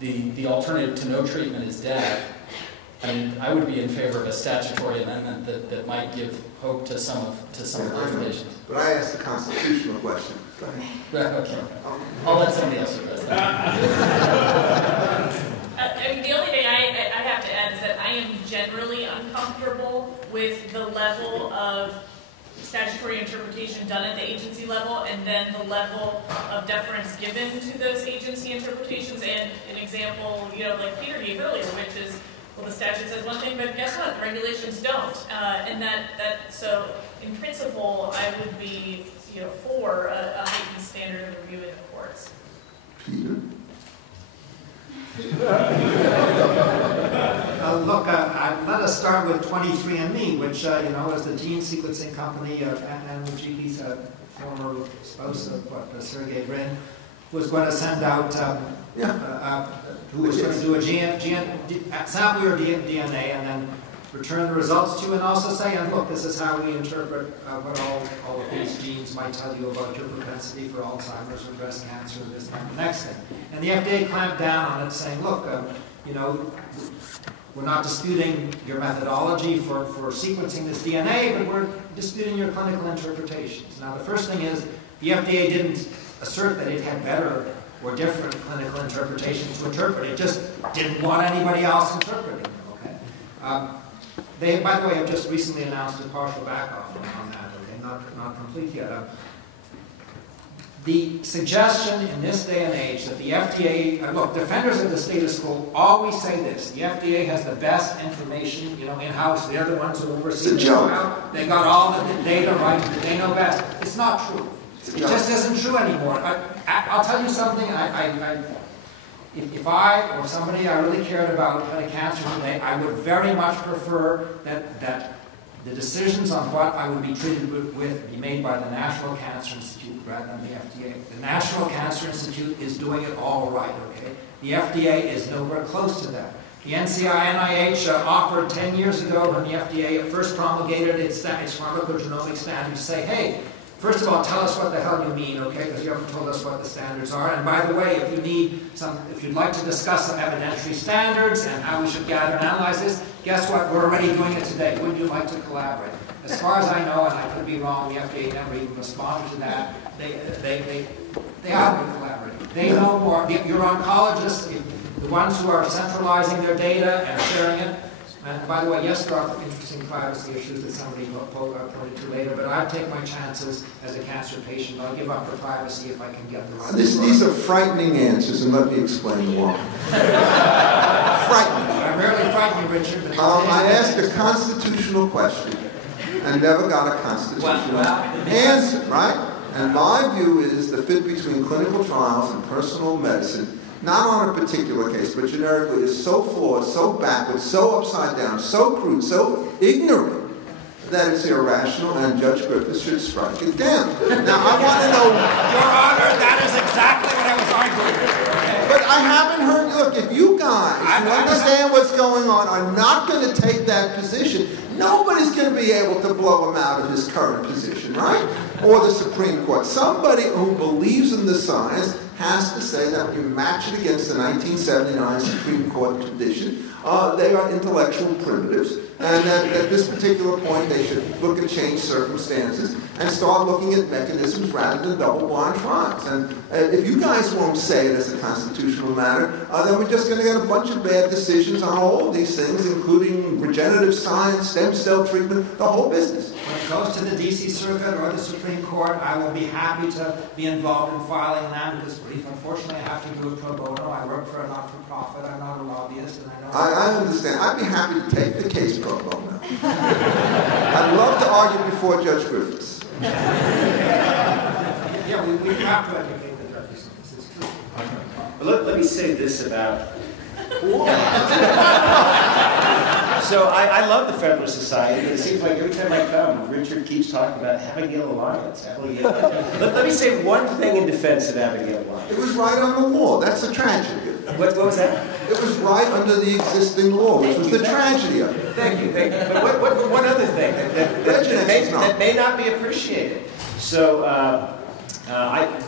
the alternative to no treatment is death, I mean, I would be in favor of a statutory amendment that might give hope to some of those patients. But I asked a constitutional question. Go ahead. Okay. I'll let somebody else address that. I mean, the only thing I have to add is that I am generally uncomfortable with the level of statutory interpretation done at the agency level, and then the level of deference given to those agency interpretations. And an example, like Peter gave earlier, which is, well, the statute says one thing, but guess what? The regulations don't. So in principle, I would be, for a heightened standard of review in the courts. Peter? Look, let us start with 23andMe, which, is the gene sequencing company. Anne Mujigi's former spouse of Sergey Brin was going to send out, who was going to do a sample your DNA and then return the results to you, and also say, and look, this is how we interpret what all of these genes might tell you about your propensity for Alzheimer's or breast cancer or this and the next thing. And the FDA clamped down on it, saying, look, we're not disputing your methodology for sequencing this DNA, but we're disputing your clinical interpretations. Now, the first thing is, the FDA didn't assert that it had better or different clinical interpretations to interpret. It just didn't want anybody else interpreting them, okay? They, by the way, have just recently announced a partial back-off on that, okay? Not complete yet. The suggestion in this day and age that the FDA, look, defenders of the status quo always say this: the FDA has the best information, in-house. They're the ones who oversee the trial. They got all the data right. They know best. It's not true. It just isn't true anymore. I'll tell you something. If I or somebody I really cared about had a cancer today, I would very much prefer that the decisions on what I would be treated with be made by the National Cancer Institute rather than the FDA. The National Cancer Institute is doing it all right, okay? The FDA is nowhere close to that. The NIH offered 10 years ago, when the FDA first promulgated its pharmacogenomic standards, to say, hey, first of all, tell us what the hell you mean, okay? Because you haven't told us what the standards are. And by the way, if you'd like to discuss some evidentiary standards and how we should gather and analyze this, guess what? We're already doing it today. Wouldn't you like to collaborate? As far as I know, and I could be wrong, the FDA never even responded to that. They haven't been collaborating. They know more. Your oncologists, the ones who are centralizing their data and sharing it. And by the way, yes, there are interesting privacy issues that somebody pointed to later, but I'd take my chances as a cancer patient. I'll give up the privacy if I can get them. These are frightening answers, and let me explain why. Frightening. I'm rarely frightening, Richard. But I asked a constitutional question and never got a constitutional answer, right? And my view is the fit between clinical trials and personal medicine, not on a particular case, but generically, is so flawed, so backwards, so upside down, so crude, so ignorant, that it's irrational, and Judge Griffith should strike it down. Now, I want to know... Your Honor, that is exactly what I was arguing. But I haven't heard... Look, if you guys who understand what's going on are not going to take that position, nobody's going to be able to blow him out of his current position, right? Or the Supreme Court. Somebody who believes in the science has to say that when you match it against the 1979 Supreme Court tradition, they are intellectual primitives, and that at this particular point they should look at changed circumstances and start looking at mechanisms rather than double-blind trials. And if you guys won't say it as a constitutional matter, then we're just going to get a bunch of bad decisions on all of these things, including regenerative science, stem cell treatment, the whole business. When it goes to the D.C. Circuit or the Supreme Court, I will be happy to be involved in filing an amicus brief. Unfortunately, I have to do it pro bono. I work for a not-for-profit. I'm not a lobbyist, and I know... I understand. I'd be happy to take the case pro bono. I'd love to argue before Judge Griffiths. Yeah, we have to educate the judges. This is true. Let me say this about... So I love the Federalist Society. It seems like every time I come, Richard keeps talking about Abigail Alliance. Let me say one thing in defense of Abigail Alliance. It was right on the law. That's the tragedy. What was that? It was right under the existing law, which was the tragedy of it. Thank you. But one other thing that may not be appreciated. So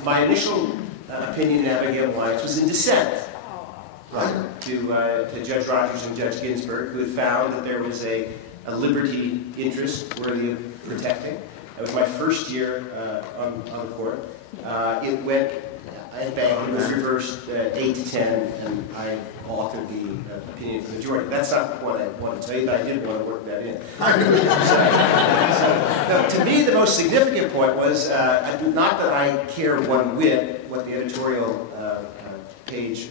my initial opinion in Abigail Alliance was in dissent. Right, to Judge Rogers and Judge Ginsburg, who had found that there was a liberty interest worthy of protecting. That was my first year on the court. It went at bank, it was reversed 8-10, and I authored the opinion of the majority. That's not the point I want to tell you, but I did want to work that in. So, to me, the most significant point was not that I care one whit what the editorial page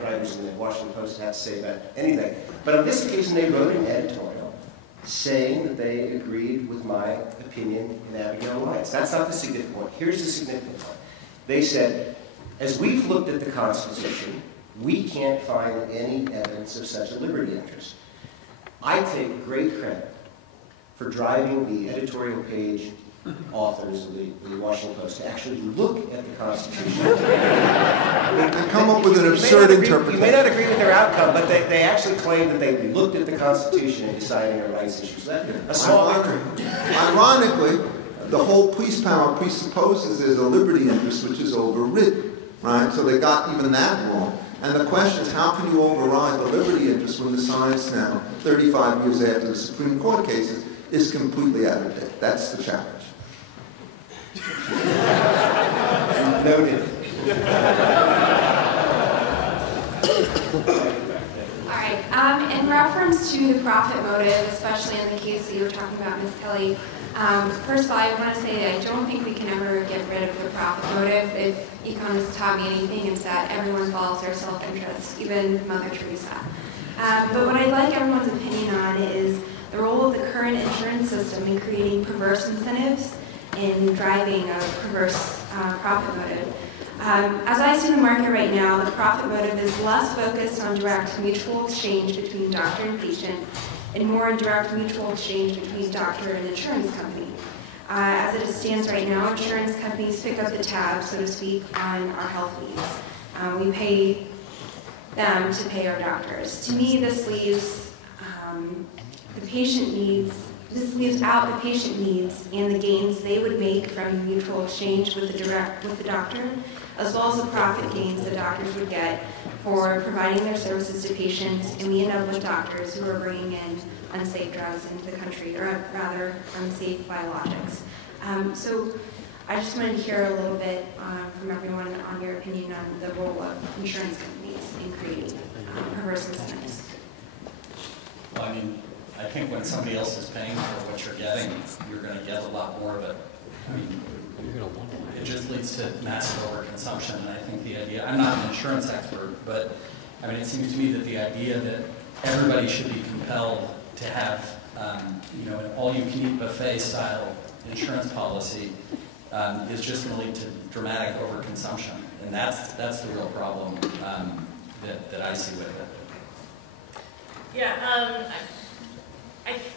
writers in the Washington Post had to say about anything. But on this occasion, they wrote an editorial saying that they agreed with my opinion in Abigail Alliance. That's not the significant point. Here's the significant point. They said, as we've looked at the Constitution, we can't find any evidence of such a liberty interest. I take great credit for driving the editorial page authors of the Washington Post to actually look at the Constitution. And come up with an absurd interpretation. You may not agree with their outcome, but they actually claim that they looked at the Constitution in deciding our rights issues. A small victory. Ironically, the whole police power presupposes there's a liberty interest which is overridden, right? So they got even that wrong. And the question is, how can you override the liberty interest when the science now, 35 years after the Supreme Court cases, is completely out of date? That's the challenge. Noted. All right. In reference to the profit motive, especially in the case that you were talking about, Ms. Kelly, first of all, I want to say that I don't think we can ever get rid of the profit motive. If economists taught me anything, it's that everyone follows their self-interest, even Mother Teresa. But what I'd like everyone's opinion on is the role of the current insurance system in creating perverse incentives in driving a perverse profit motive. As I see the market right now, the profit motive is less focused on direct mutual exchange between doctor and patient and more on direct mutual exchange between doctor and insurance company. As it stands right now, insurance companies pick up the tab, so to speak, on our health needs. We pay them to pay our doctors. To me, this leaves the patient needs. This leaves out the patient needs and the gains they would make from mutual exchange with the doctor, as well as the profit gains the doctors would get for providing their services to patients, and we end up with doctors who are bringing in unsafe drugs into the country, or rather unsafe biologics. So I just wanted to hear a little bit from everyone on your opinion on the role of insurance companies in creating perverse incentives. Well, I mean, I think when somebody else is paying for what you're getting, you're going to get a lot more of it. I mean, it just leads to massive overconsumption. And I think the idea, I'm not an insurance expert, but I mean, it seems to me that the idea that everybody should be compelled to have, an all-you-can-eat buffet style insurance policy is just going to lead to dramatic overconsumption. And that's the real problem that I see with it. Yeah,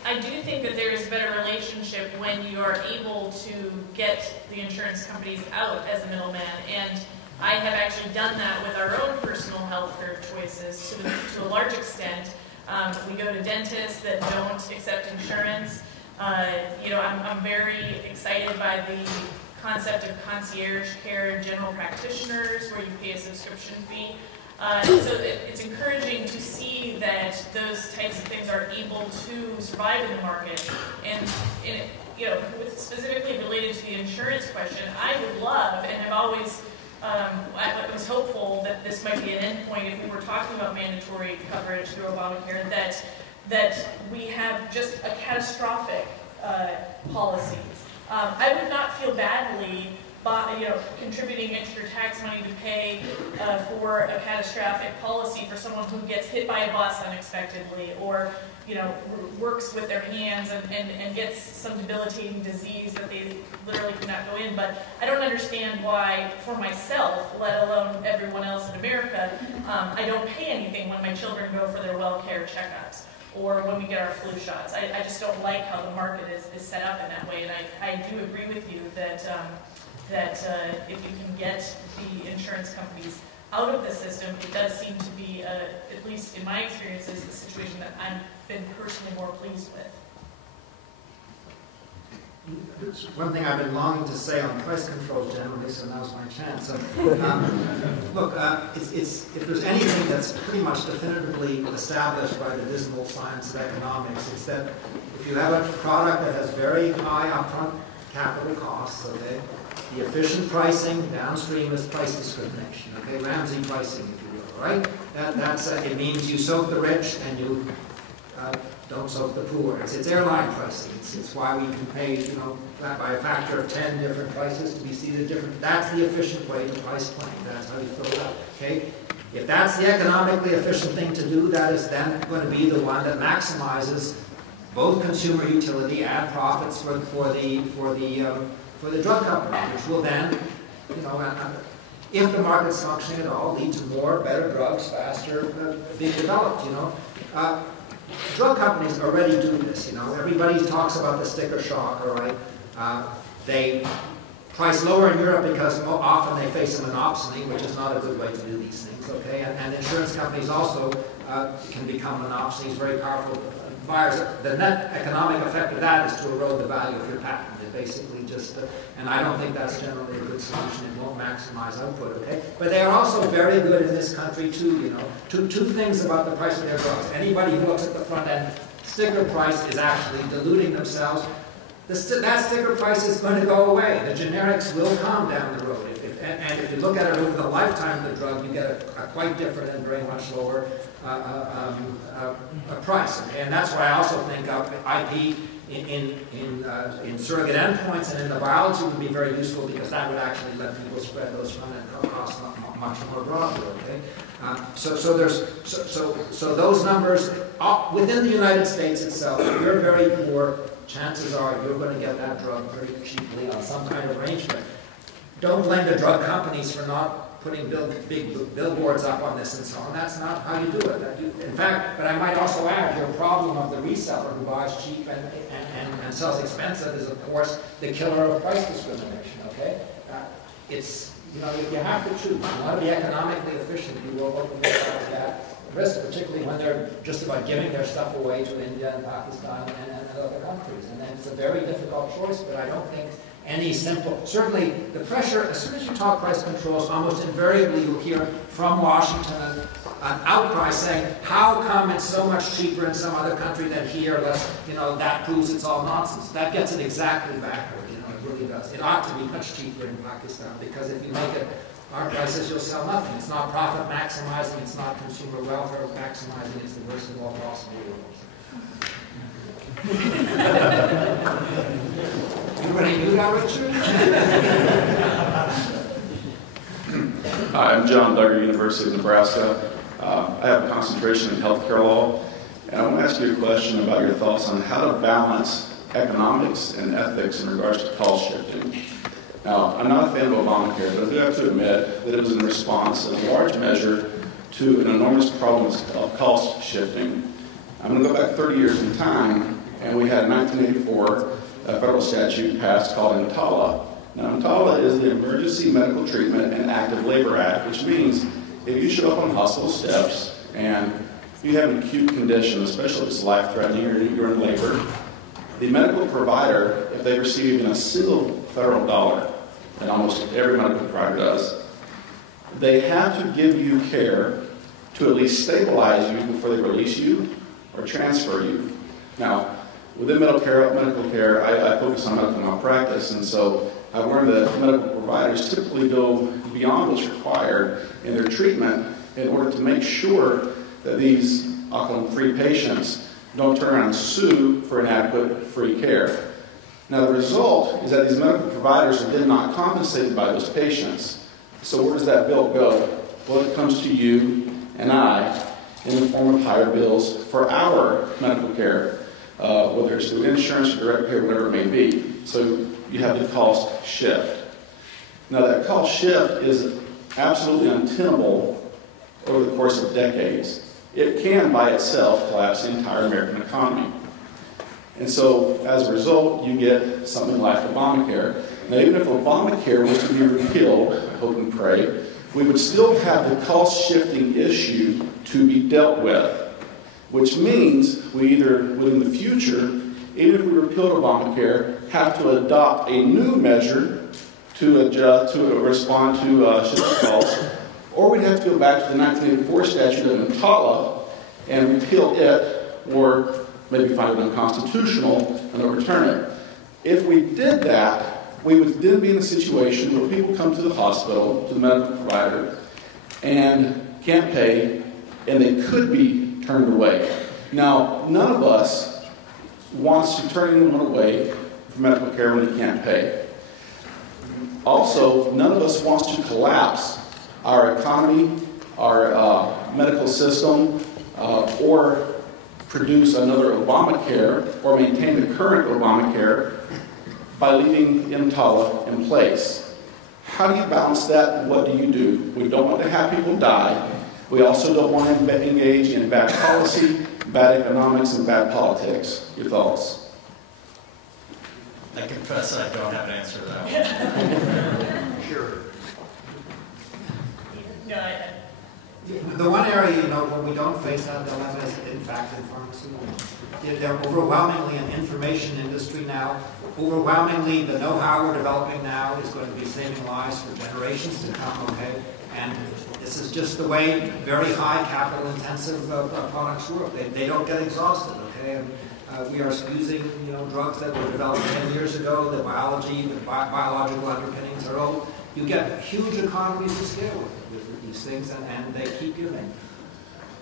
I do think that there is a better relationship when you are able to get the insurance companies out as a middleman, and I have actually done that with our own personal health care choices to a large extent. We go to dentists that don't accept insurance. I'm very excited by the concept of concierge care and general practitioners, where you pay a subscription fee. So it's encouraging to see that those types of things are able to survive in the market. And specifically related to the insurance question, I would love, and I've always, I was hopeful that this might be an endpoint if we were talking about mandatory coverage through Obamacare, that we have just a catastrophic policy. I would not feel badly contributing extra tax money to pay for a catastrophic policy for someone who gets hit by a bus unexpectedly, or works with their hands and gets some debilitating disease that they literally cannot go in. But I don't understand why, for myself, let alone everyone else in America, I don't pay anything when my children go for their well-care checkups, or when we get our flu shots. I just don't like how the market is set up in that way. And I do agree with you that if you can get the insurance companies out of the system, it does seem to be, at least in my experiences, a situation that I've been personally more pleased with. It's one thing I've been longing to say on price control generally, so now's my chance. So, look, if there's anything that's pretty much definitively established by the dismal science of economics, it's that if you have a product that has very high upfront capital costs, okay, the efficient pricing downstream is price discrimination, okay, Ramsey pricing, if you will, right? It means you soak the rich and you don't soak the poor. It's airline pricing. It's why we can pay, by a factor of 10 different prices to be seated different. That's the efficient way to price plane. That's how you fill it up, okay? If that's the economically efficient thing to do, that is then going to be the one that maximizes both consumer utility and profits for the drug company, which will then, if the market's functioning at all, lead to more, better drugs faster being developed. Drug companies already do this. Everybody talks about the sticker shock. All right, they price lower in Europe because often they face a monopsony, which is not a good way to do these things. Okay, and insurance companies also can become monopsonies, very powerful buyers. The net economic effect of that is to erode the value of your patent. It basically just, and I don't think that's generally a good solution. It won't maximize output, okay? But they are also very good in this country too, Two things about the price of their drugs. Anybody who looks at the front end sticker price is actually diluting themselves. That sticker price is going to go away. The generics will come down the road. And if you look at it over the lifetime of the drug, you get a quite different and very much lower price. Okay? And that's why I also think IP in surrogate endpoints and in the biology would be very useful, because that would actually let people spread those front-end costs much more broadly. Okay, so those numbers within the United States itself, if you're very poor, chances are you're going to get that drug very cheaply on some kind of arrangement. Don't blame the drug companies for not putting big billboards up on this and so on. That's not how you do it. In fact, but I might also add, your problem of the reseller who buys cheap and sells expensive is, of course, the killer of price discrimination. Okay, you have to choose. You want to be economically efficient. You will open that risk, particularly when they're just about giving their stuff away to India and Pakistan and other countries. And then it's a very difficult choice, but I don't think any simple. Certainly, the pressure, as soon as you talk price controls, almost invariably you'll hear from Washington an outcry saying, how come it's so much cheaper in some other country than here? That proves it's all nonsense. That gets it exactly backward. It really does. It ought to be much cheaper in Pakistan, because if you make it our prices, you'll sell nothing. It's not profit maximizing. It's not consumer welfare maximizing. It's the worst of all possible worlds. Anybody knew that, Richard? Hi, I'm John Duggar, University of Nebraska. I have a concentration in healthcare law, and I want to ask you a question about your thoughts on how to balance economics and ethics in regards to cost shifting. Now, I'm not a fan of Obamacare, but I do have to admit that it was in response, in large measure, to an enormous problem of cost shifting. I'm going to go back 30 years in time, and we had 1984 a federal statute passed called EMTALA. Now, EMTALA is the Emergency Medical Treatment and Active Labor Act, which means if you show up on hospital steps and you have an acute condition, especially if it's life-threatening or you're in labor, the medical provider, if they receive even a single federal dollar, and almost every medical provider does, they have to give you care to at least stabilize you before they release you or transfer you. Now, within medical care, I focus on medical malpractice, and so I've learned that medical providers typically go beyond what's required in their treatment in order to make sure that these, I'll call them free patients, don't turn around and sue for inadequate free care. Now, the result is that these medical providers are then not compensated by those patients. So where does that bill go? Well, it comes to you and I in the form of higher bills for our medical care, whether it's through insurance or direct pay, whatever it may be. So you have the cost shift. Now, that cost shift is absolutely untenable over the course of decades. It can, by itself, collapse the entire American economy. And so, as a result, you get something like Obamacare. Now, even if Obamacare was to be repealed, I hope and pray, we would still have the cost-shifting issue to be dealt with, which means we either, within the future, even if we repealed Obamacare, have to adopt a new measure to adjust, to respond to shifting costs, or we'd have to go back to the 1984 statute of EMTALA and repeal it, or maybe find it unconstitutional and overturn it. If we did that, we would then be in a situation where people come to the hospital, to the medical provider, and can't pay, and they could be turned away. Now, none of us wants to turn anyone away from medical care when they can't pay. Also, none of us wants to collapse our economy, our medical system, or produce another Obamacare or maintain the current Obamacare by leaving EMTALA in place. How do you balance that, and what do you do? We don't want to have people die. We also don't want to engage in bad policy, bad economics, and bad politics. Your thoughts? I confess I don't have an answer to that one. Sure. No, The one area, where we don't face that dilemma is, in fact, in pharmaceuticals. They're overwhelmingly an information industry now. Overwhelmingly, the know-how we're developing now is going to be saving lives for generations to come, okay? And this is just the way very high capital-intensive products work. They don't get exhausted, okay? And we are using, drugs that were developed 10 years ago. The biology, the biological underpinnings are old. You get huge economies of scale with these things, and they keep giving.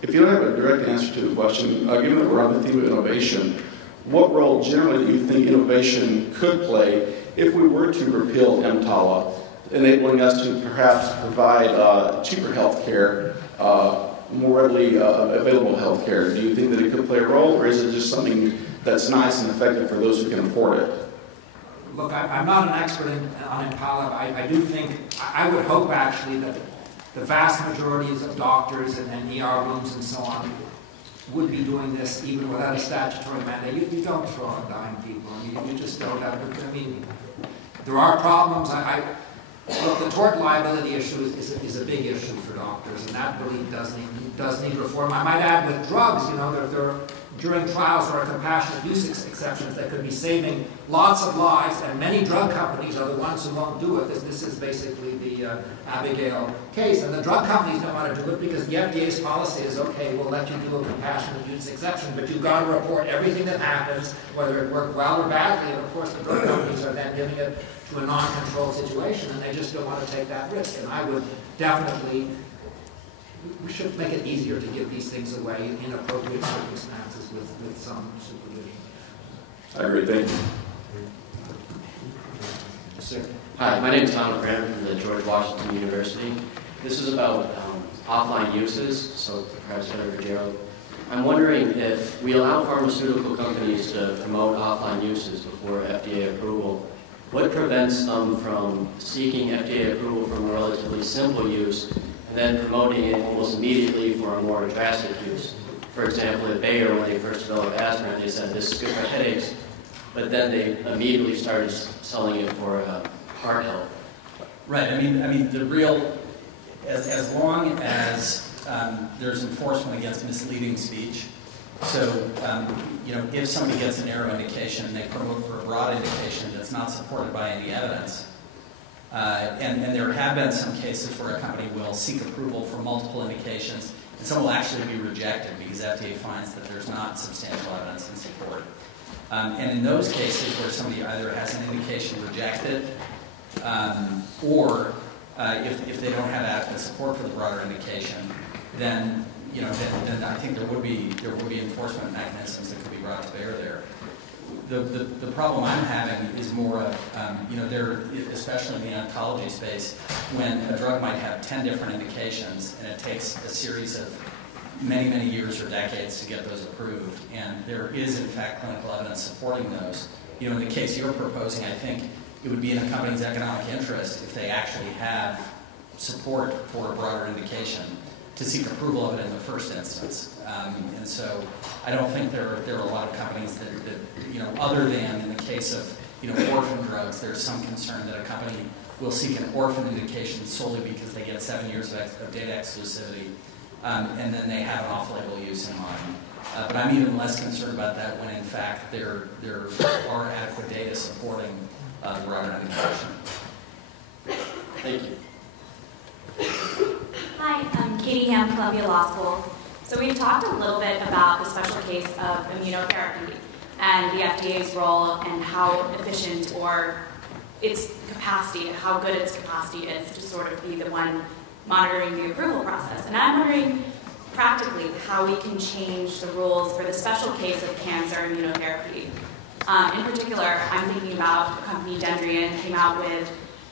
If you don't have a direct answer to the question, given that we're on the theme of innovation, what role generally do you think innovation could play if we were to repeal EMTALA, enabling us to perhaps provide cheaper health care, more readily available health care? Do you think that it could play a role, or is it just something that's nice and effective for those who can afford it? Look, I'm not an expert on EMTALA. I do think, I would hope actually that the vast majorities of doctors and ER rooms and so on would be doing this even without a statutory mandate. You don't throw out dying people. You just don't have to. I mean, there are problems. Look, the tort liability issue is a big issue for doctors, and that really does need reform. I might add with drugs, during trials there are compassionate use exceptions that could be saving lots of lives, and many drug companies are the ones who won't do it. This is basically the Abigail case, and the drug companies know how to do it because the FDA's policy is, okay, we'll let you do a compassionate use exception, but you've got to report everything that happens, whether it worked well or badly, and of course the drug companies are then giving it to a non-controlled situation, and they just don't want to take that risk. And I would definitely, we should make it easier to give these things away in appropriate circumstances with some supervision. I agree. Thank you. Sir. Hi, my name is Tom Graham from the George Washington University. This is about offline uses, so perhaps better for Gerald. I'm wondering if we allow pharmaceutical companies to promote offline uses before FDA approval, what prevents them from seeking FDA approval from a relatively simple use and then promoting it almost immediately for a more drastic use? For example, at Bayer, when they first developed aspirin, they said this is good for headaches, but then they immediately started selling it for heart health. Right. I mean, the real, as long as there's enforcement against misleading speech. So, if somebody gets a narrow indication and they promote for a broad indication that's not supported by any evidence, And there have been some cases where a company will seek approval for multiple indications, and some will actually be rejected because FDA finds that there's not substantial evidence in support. And in those cases where somebody either has an indication rejected, or if they don't have adequate support for the broader indication, then then I think there would be enforcement mechanisms that could be brought to bear there. The problem I'm having is more of, there, especially in the oncology space, when a drug might have 10 different indications and it takes a series of many, many years or decades to get those approved, and there is, in fact, clinical evidence supporting those. In the case you're proposing, I think it would be in a company's economic interest if they actually have support for a broader indication to seek approval of it in the first instance. And so I don't think there are a lot of companies that other than in the case of, orphan drugs, there's some concern that a company will seek an orphan indication solely because they get 7 years of data exclusivity, and then they have an off-label use in mind. But I'm even less concerned about that when, in fact, there are adequate data supporting the broader indication. Thank you. Hi, I'm Katie Ham, Columbia Law School. So we've talked a little bit about the special case of immunotherapy and the FDA's role and how efficient or its capacity, how good its capacity is to sort of be the one monitoring the approval process. And I'm wondering practically how we can change the rules for the special case of cancer immunotherapy. In particular, I'm thinking about the company Dendrian came out with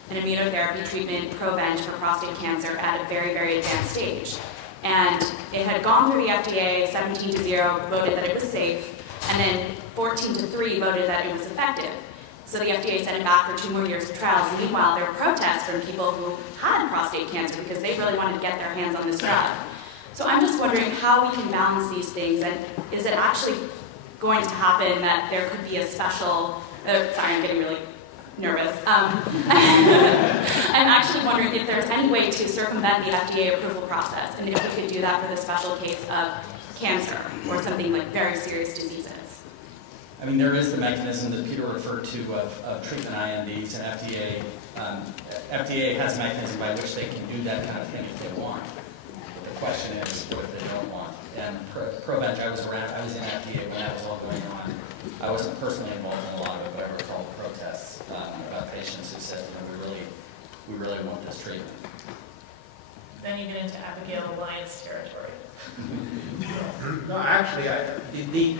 an immunotherapy treatment, Provenge, for prostate cancer at a very, very advanced stage. And it had gone through the FDA, 17-0 voted that it was safe, and then 14-3 voted that it was effective. So the FDA sent it back for 2 more years of trials. And meanwhile, there were protests from people who had prostate cancer because they really wanted to get their hands on this drug. So I'm just wondering how we can balance these things, and is it actually going to happen that there could be a special, sorry, I'm getting really nervous. I'm actually wondering if there's any way to circumvent the FDA approval process, and if we could do that for the special case of cancer or something like very serious diseases. I mean, there is the mechanism that Peter referred to of treatment INDs, and FDA has a mechanism by which they can do that kind of thing if they want. The question is, what if they don't want? And Provenge, I was in FDA when that was all going on. I wasn't personally involved in a lot of it, but I recall the protests about patients who said, we really want this treatment. Then you get into Abigail Alliance territory. No, actually, the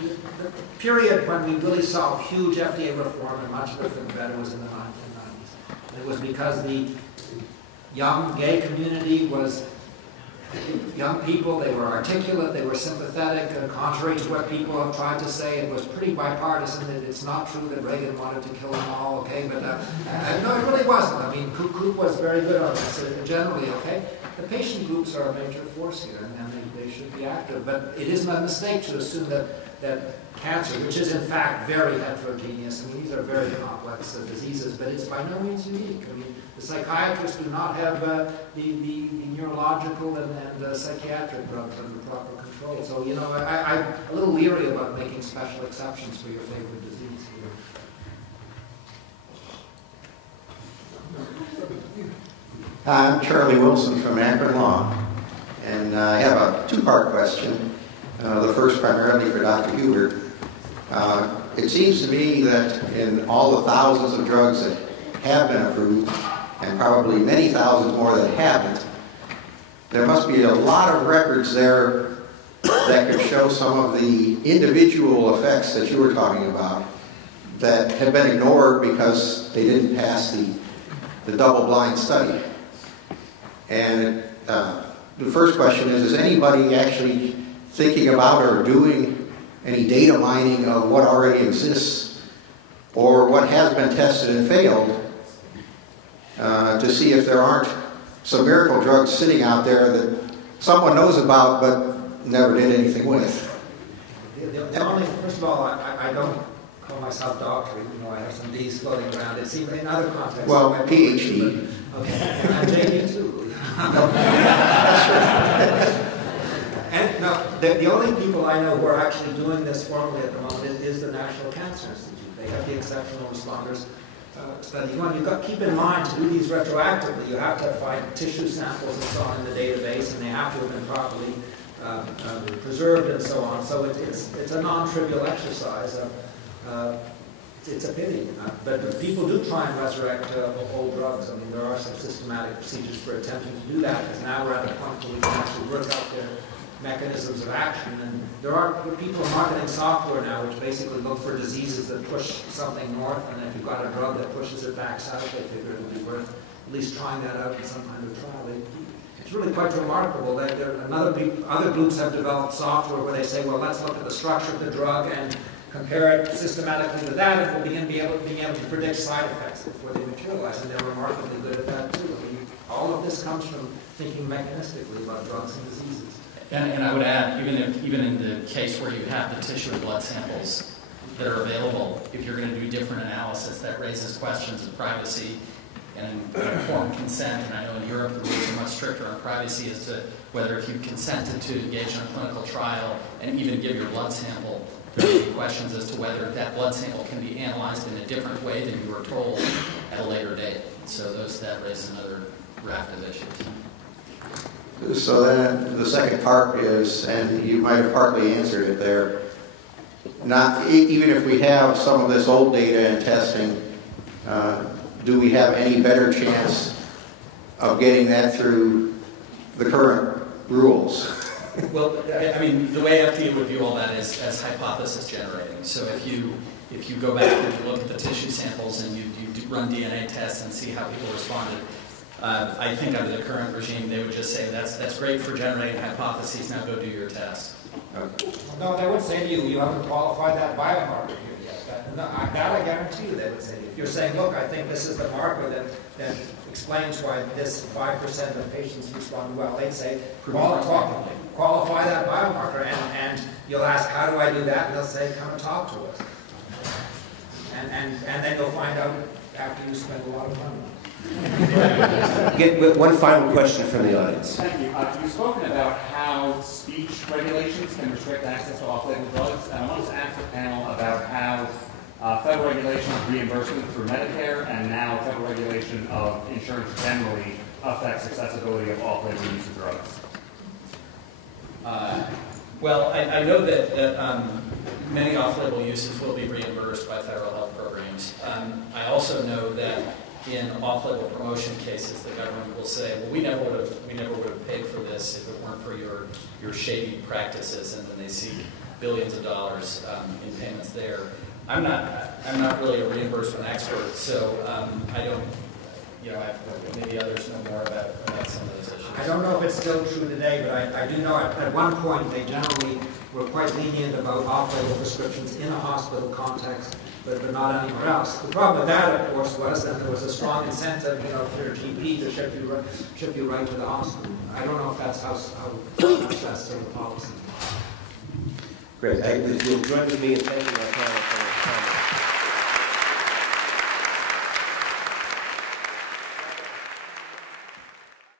period when we really saw huge FDA reform and much of it for the better was in the 1990s. It was because the young gay community was young people, they were articulate, they were sympathetic, contrary to what people have tried to say, it was pretty bipartisan. It's not true that Reagan wanted to kill them all, okay, but no, it really wasn't. I mean, Coop was very good on this, generally, okay. The patient groups are a major force here, and they should be active, but it isn't a mistake to assume that cancer, which is in fact very heterogeneous, I mean, these are very complex diseases, but it's by no means unique. I mean, the psychiatrists do not have the neurological and psychiatric drugs under proper control. So, I'm a little leery about making special exceptions for your favorite disease here. I'm Charlie Wilson from Akron Law, and I have a 2-part question. The first primarily for Dr. Hubert. It seems to me that in all the thousands of drugs that have been approved, and probably many thousands more that haven't, there must be a lot of records there that could show some of the individual effects that you were talking about that have been ignored because they didn't pass the double-blind study. And the first question is anybody actually thinking about or doing any data mining of what already exists or what has been tested and failed to see if there aren't some miracle drugs sitting out there that someone knows about but never did anything with? First of all, I don't call myself doctor, even though I have some D's floating around. It seems in other contexts. Well, PhD. Okay, and I'm JD too. And no, the only people I know who are actually doing this formally at the moment is the National Cancer Institute. They have the exceptional responders. study. You've got to keep in mind to do these retroactively, you have to find tissue samples and so on in the database, and they have to have been properly preserved and so on. So it's a non-trivial exercise. It's a pity. But people do try and resurrect old drugs. I mean, there are some systematic procedures for attempting to do that, because now we're at the point where we can actually work out their mechanisms of action. And there are people marketing software now which basically look for diseases that push something north, and if you've got a drug that pushes it back south, they figure it would be worth at least trying that out in some kind of trial. It's really quite remarkable that other groups have developed software where they say, well, let's look at the structure of the drug and compare it systematically to that, and we'll being able to predict side effects before they materialize, and they're remarkably good at that too. I mean, all of this comes from thinking mechanistically about drugs and diseases. And I would add, even in the case where you have the tissue and blood samples that are available, if you're going to do different analysis, that raises questions of privacy and informed consent. And I know in Europe the rules are much stricter on privacy as to whether if you consented to engage in a clinical trial and even give your blood sample, there may be questions as to whether that blood sample can be analyzed in a different way than you were told at a later date. So that raises another raft of issues. So then the second part is, and you might have partly answered it there, even if we have some of this old data and testing, do we have any better chance of getting that through the current rules? Well, I mean, the way FDA would view all that is as hypothesis generating. So if you go back and you look at the tissue samples and you run DNA tests and see how people responded, I think under the current regime they would just say that's great for generating hypotheses. Now go do your test. Okay. No, they would say to you, you haven't qualified that biomarker here yet. That I guarantee you they would say to you. If you're saying, look, I think this is the marker that explains why this 5% of patients respond well, they'd say, qualify that biomarker, and you'll ask, how do I do that? And they'll say, come and talk to us. And then you'll find out after you spend a lot of money. Get one final question from the audience. Thank you. You've spoken about how speech regulations can restrict access to off-label drugs, and I wanted to ask the panel about how federal regulation of reimbursement through Medicare and now federal regulation of insurance generally affects accessibility of off-label use of drugs. Well, I know that many off-label uses will be reimbursed by federal health programs. I also know that in off-label promotion cases, the government will say, well, we never would have paid for this if it weren't for your shady practices, and then they seek billions of dollars in payments there. I'm not really a reimbursement expert, so I don't, maybe others know more about some of those issues. I don't know if it's still true today, but I do know at one point they generally were quite lenient about off-label prescriptions in a hospital context, but not anywhere else. The problem with that, of course, was that there was a strong incentive, for your GP to ship you right to the hospital. I don't know if that's how much that's still the policy. Great. You'll join with me in thanking our panel for their comments.